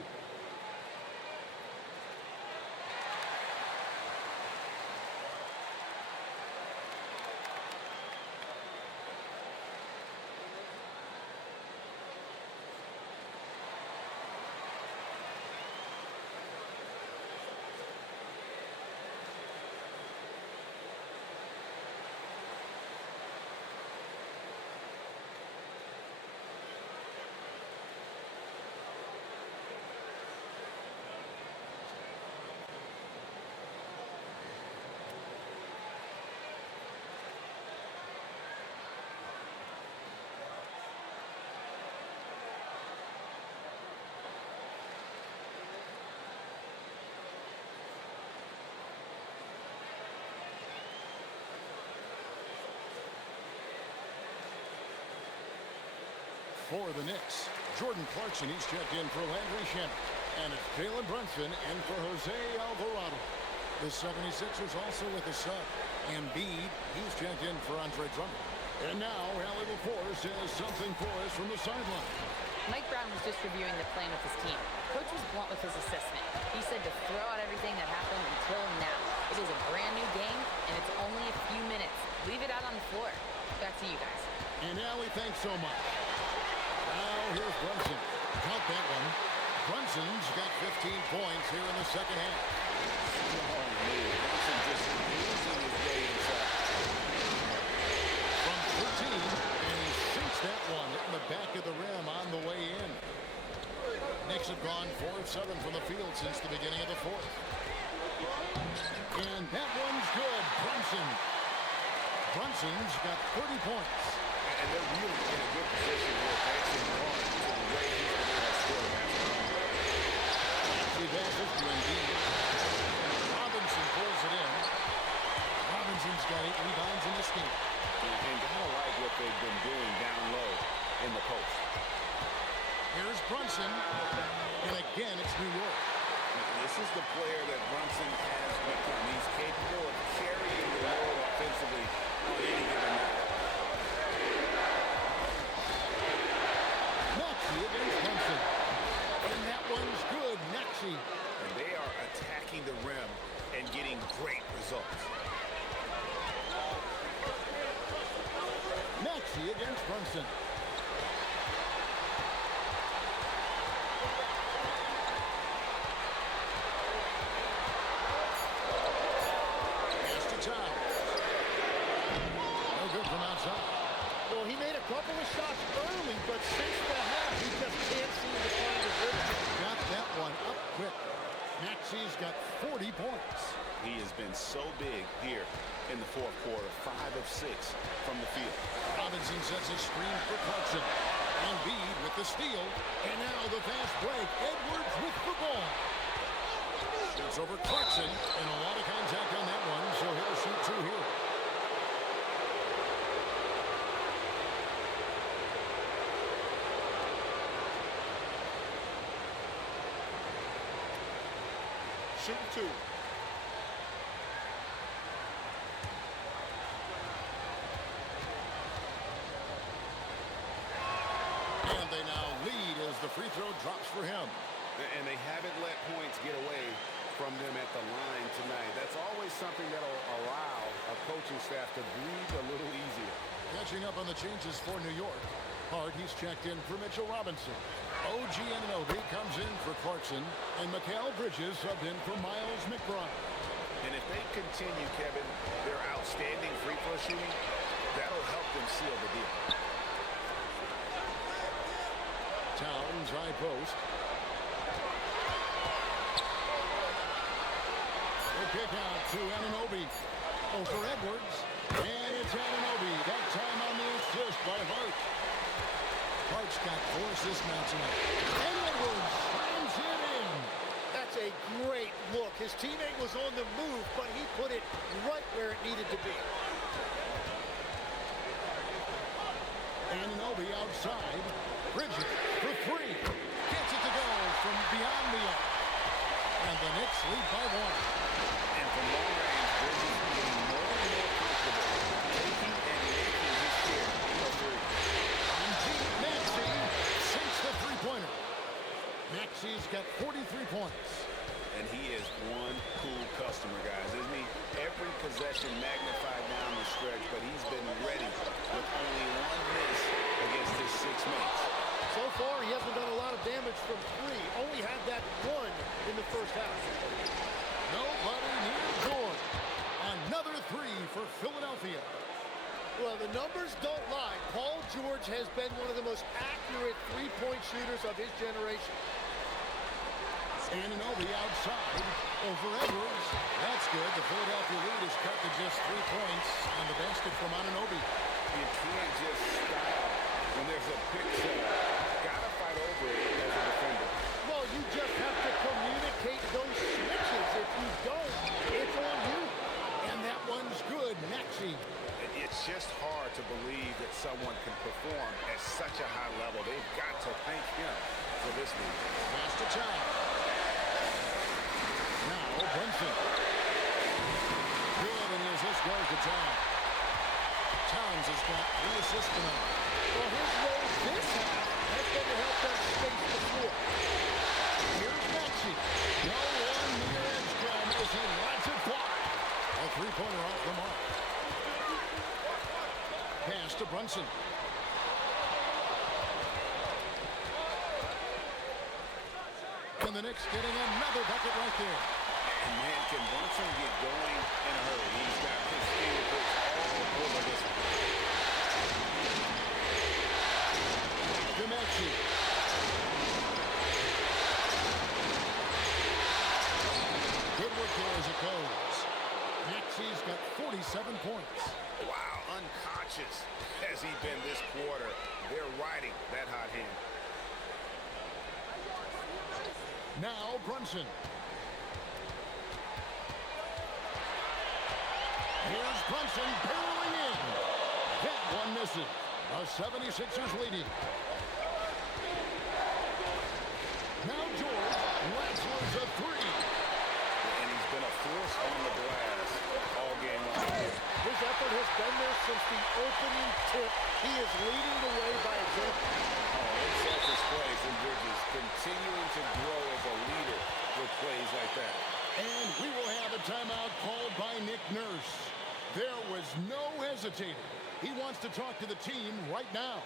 For the Knicks, Jordan Clarkson, he's checked in for Landry Shamet. And it's Jalen Brunson in for Jose Alvarado. The 76ers also with a sub. And Embiid, he's checked in for Andre Drummond. And now, Allie LaForce has something for us from the sideline. Mike Brown was just reviewing the plan with his team. Coach was blunt with his assessment. He said to throw out everything that happened until now. It is a brand new game, and it's only a few minutes. Leave it out on the floor. Back to you guys. And Allie, thanks so much. Now here's Brunson. Count that one. Brunson's got 15 points here in the second half. Strong move. Brunson just losing his way inside. From 13, and he sinks that one in the back of the rim on the way in. Knicks have gone 4 of 7 from the field since the beginning of the fourth. And that one's good. Brunson's got 30 points. And they're really in a good position here, thanks in part to the way he's been able to score the basketball. He passes to Embiid. Robinson pulls it in. Robinson's got 8 rebounds in this game. And gotta like what they've been doing down low in the post. Here's Brunson. And again, it's New York. This is the player that Brunson has become. He's capable of carrying the load offensively on any given night. Maxey against Brunson. And that one's good. Maxey. And they are attacking the rim and getting great results. Maxey against Brunson. so big here in the fourth quarter. 5 of 6 from the field. Robinson sets a screen for Clarkson. Embiid with the steal. And now the fast break. Edwards with the ball. Shoots over Clarkson. And a lot of contact on that one, so he'll shoot 2 here. Shooting 2. And they now lead as the free throw drops for him. And they haven't let points get away from them at the line tonight. That's always something that'll allow a coaching staff to breathe a little easier. Catching up on the changes for New York. Hart, he's checked in for Mitchell Robinson. OG Anunoby comes in for Clarkson. And Mikal Bridges subbed in for Miles McBride. And if they continue, Kevin, their outstanding free throw shooting, that'll help them seal the deal. Towns, high post. The kick out to Anunoby. Over Edwards. And it's Anunoby. That time on the assist by Hart. Hart's got 4 assists now tonight. And Edwards slams it in. That's a great look. His teammate was on the move, but he put it right where it needed to be. Anunoby outside. Bridges for 3. Gets it to go from beyond the arc. And the Knicks lead by 1. And from long range, Bridges is getting more and more comfortable taking and making his share of three. And G. Maxey sinks the three-pointer. Maxey's got 43 points. And he is one cool customer, guys, isn't he? Every possession magnified down the stretch, but he's been ready with only 1 miss against his 6 mates. So far, he hasn't done a lot of damage from 3. Only had that 1 in the first half. Nobody near George. Another 3 for Philadelphia. Well, the numbers don't lie. Paul George has been one of the most accurate three-point shooters of his generation. Anunoby outside over Edwards. That's good. The Philadelphia lead is cut to just 3 points on the basket from Anunoby. You can't just stop when there's a pick set. Gotta fight over it as a defender. Well, you just have to communicate those switches. If you don't, it's on you. And that one's good. Maxey. It's just hard to believe that someone can perform at such a high level. They've got to thank him for this week. Pass to Towns. Now Brunson. Good, and the assist goes to Towns. Towns has got 3 assists tonight. Well, his role this half has been to help them space the floor. Here's Maxey. No one near Edgecombe as he lets it fly. A three-pointer off the mark. Pass to Brunson. And the Knicks getting another bucket right there. And man, can Brunson get going in a hurry? He's got his fingertips all over this one. To Maxey. Good work there as it goes. Maxey's got 47 points. Wow, unconscious has he been this quarter. They're riding that hot hand. Now Brunson. Here's Brunson barreling in. That one misses. The 76ers leading. Now George lassos a 3. And he's been a force on the glass all game long. His effort has been there since the opening tip. He is leading the way by example. Unselfish plays from Bridges, continuing to grow as a leader with plays like that. And we will have a timeout called by Nick Nurse. There was no hesitating. He wants to talk to the team right now.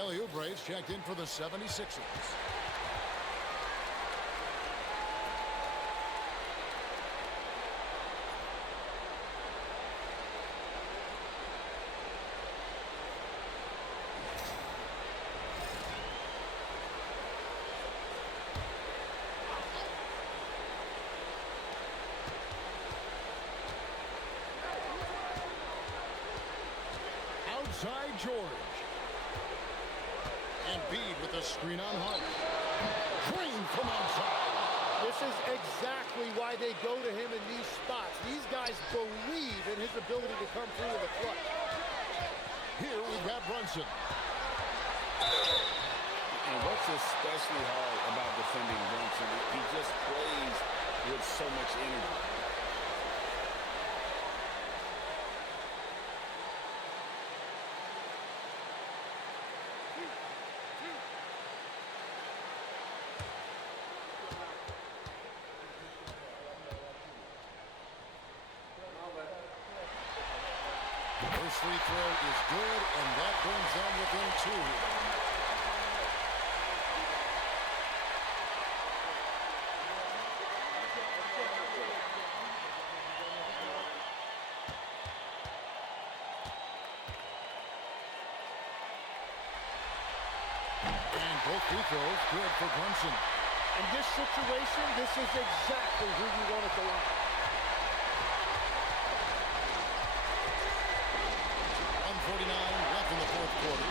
Kelly Oubre's checked in for the 76ers. Outside George. Embiid with a screen on Hart. Green from outside. This is exactly why they go to him in these spots. These guys believe in his ability to come through in the clutch. Here we've got Brunson. And what's especially hard about defending Brunson, he just plays with so much energy. First free throw is good, and that brings them within 2. And both free throws good for Brunson. In this situation, this is exactly who you want at the line. 1:49 left in the fourth quarter.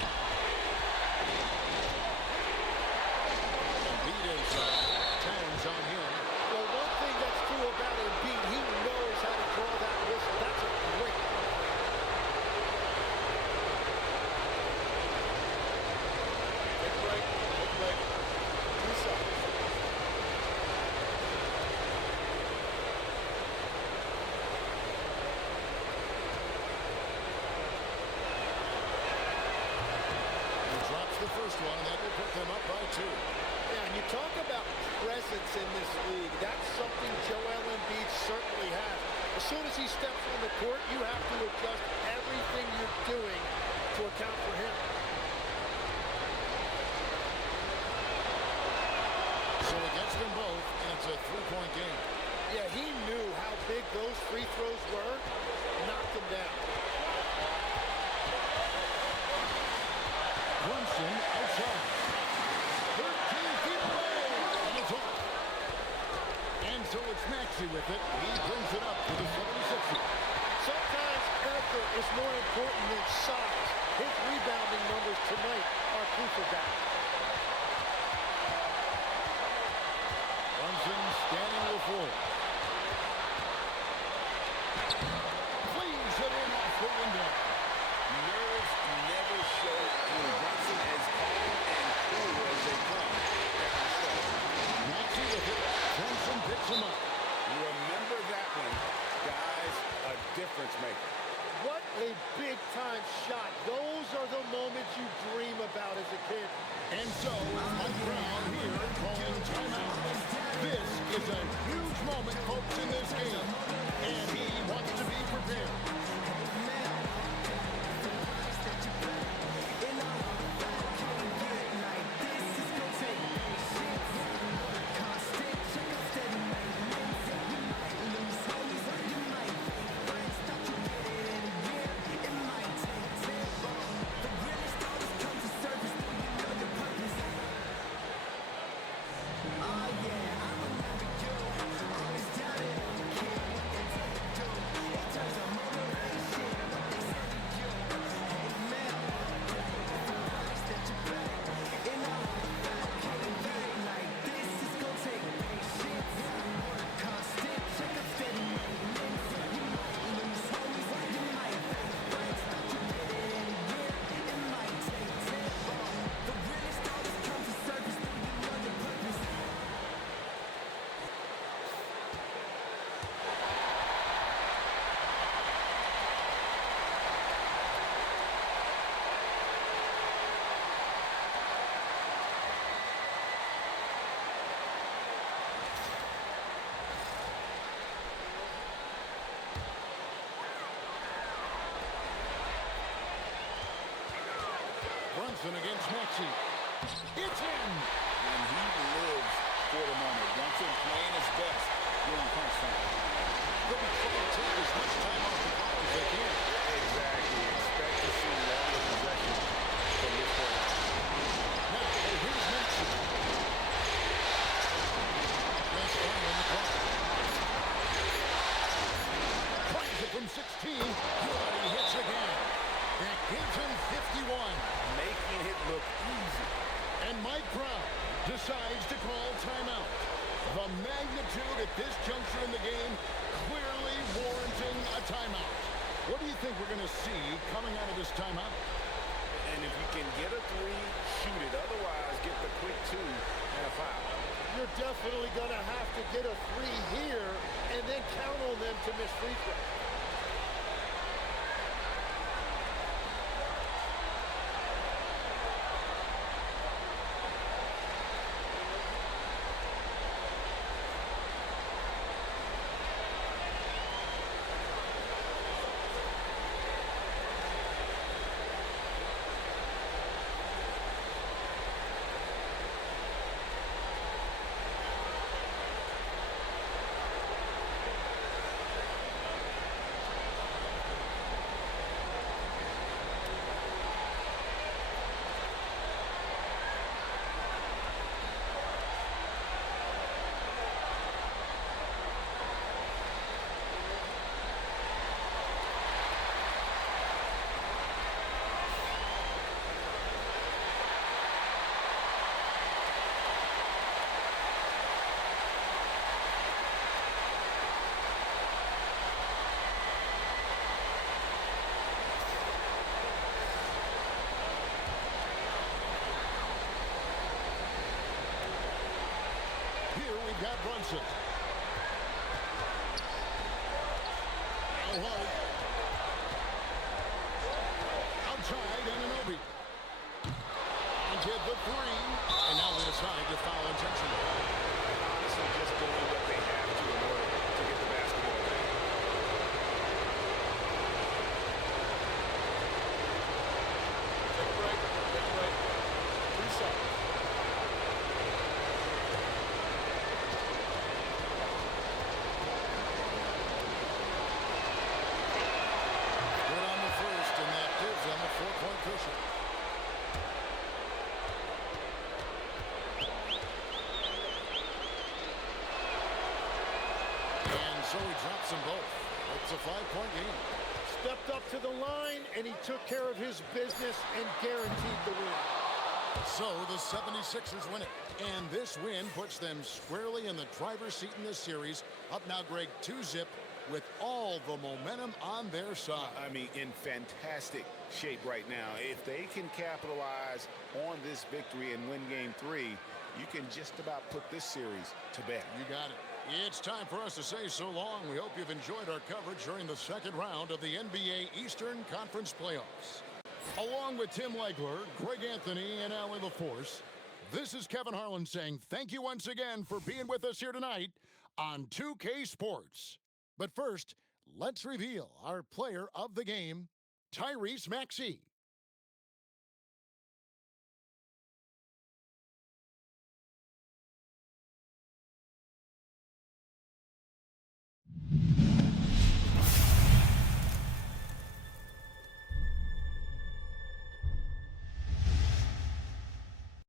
Embiid inside. Towns on him. Well, one thing that's true about Embiid, he knows how to draw that whistle. That's a great call. Take a break. Take a break. 2 seconds. The first one, and that will put them up by 2. Yeah, and you talk about presence in this league. That's something Joel Embiid certainly has. As soon as he steps on the court, you have to adjust everything you're doing to account for him. So it gets them both, and it's a 3-point game. Yeah, he knew how big those free throws were, knocked them down. Brunson outside. 13 feet away. And it's off. And so it's Maxey with it. He brings it up for the 76ers. Sometimes effort is more important than size. His rebounding numbers tonight are proof of that. Brunson standing the floor. Flings it in off the window. Nerves never show when Brunson as calm and cool as they come. Maxey with it. Brunson picks him up. You remember that one, guys, a difference maker. What a big-time shot. Those are the moments you dream about as a kid. Johnson against Maxey. It's in. And he lives for the moment. Wants him playing his best during crunch time. They'll be trying to take as much time off the clock as they can. Exactly. Expect to see longer possession from this point on. Now, here's Maxey. Nice time on the clock. Tries it from 16. Good, he hits again. That gives him 51. Making it look easy. And Mike Brown decides to call timeout. The magnitude at this juncture in the game clearly warranting a timeout. What do you think we're going to see coming out of this timeout? And if you can get a three, shoot it. Otherwise, get the quick two and a foul. You're definitely going to have to get a three here and then count on them to miss free throws. Got Brunson. Now White. Outside, Anunoby. And get the three. And now they decide to foul intentionally. Honestly, just doing what they have to in order to get the basketball back. Take a break. Take a break. 3 shots. Cushion. And so he drops them both. It's a 5-point game. Stepped up to the line, and he took care of his business and guaranteed the win. So the 76ers win it. And this win puts them squarely in the driver's seat in this series. Up now, Greg, 2-zip with all the momentum on their side. I mean, in fantastic shape right now. If they can capitalize on this victory and win game 3, you can just about put this series to bed. You got it. It's time for us to say so long. We hope you've enjoyed our coverage during the second round of the NBA Eastern Conference Playoffs. Along with Tim Legler, Greg Anthony, and Allie LaForce, this is Kevin Harlan saying thank you once again for being with us here tonight on 2K Sports. But first, let's reveal our player of the game, Tyrese Maxey.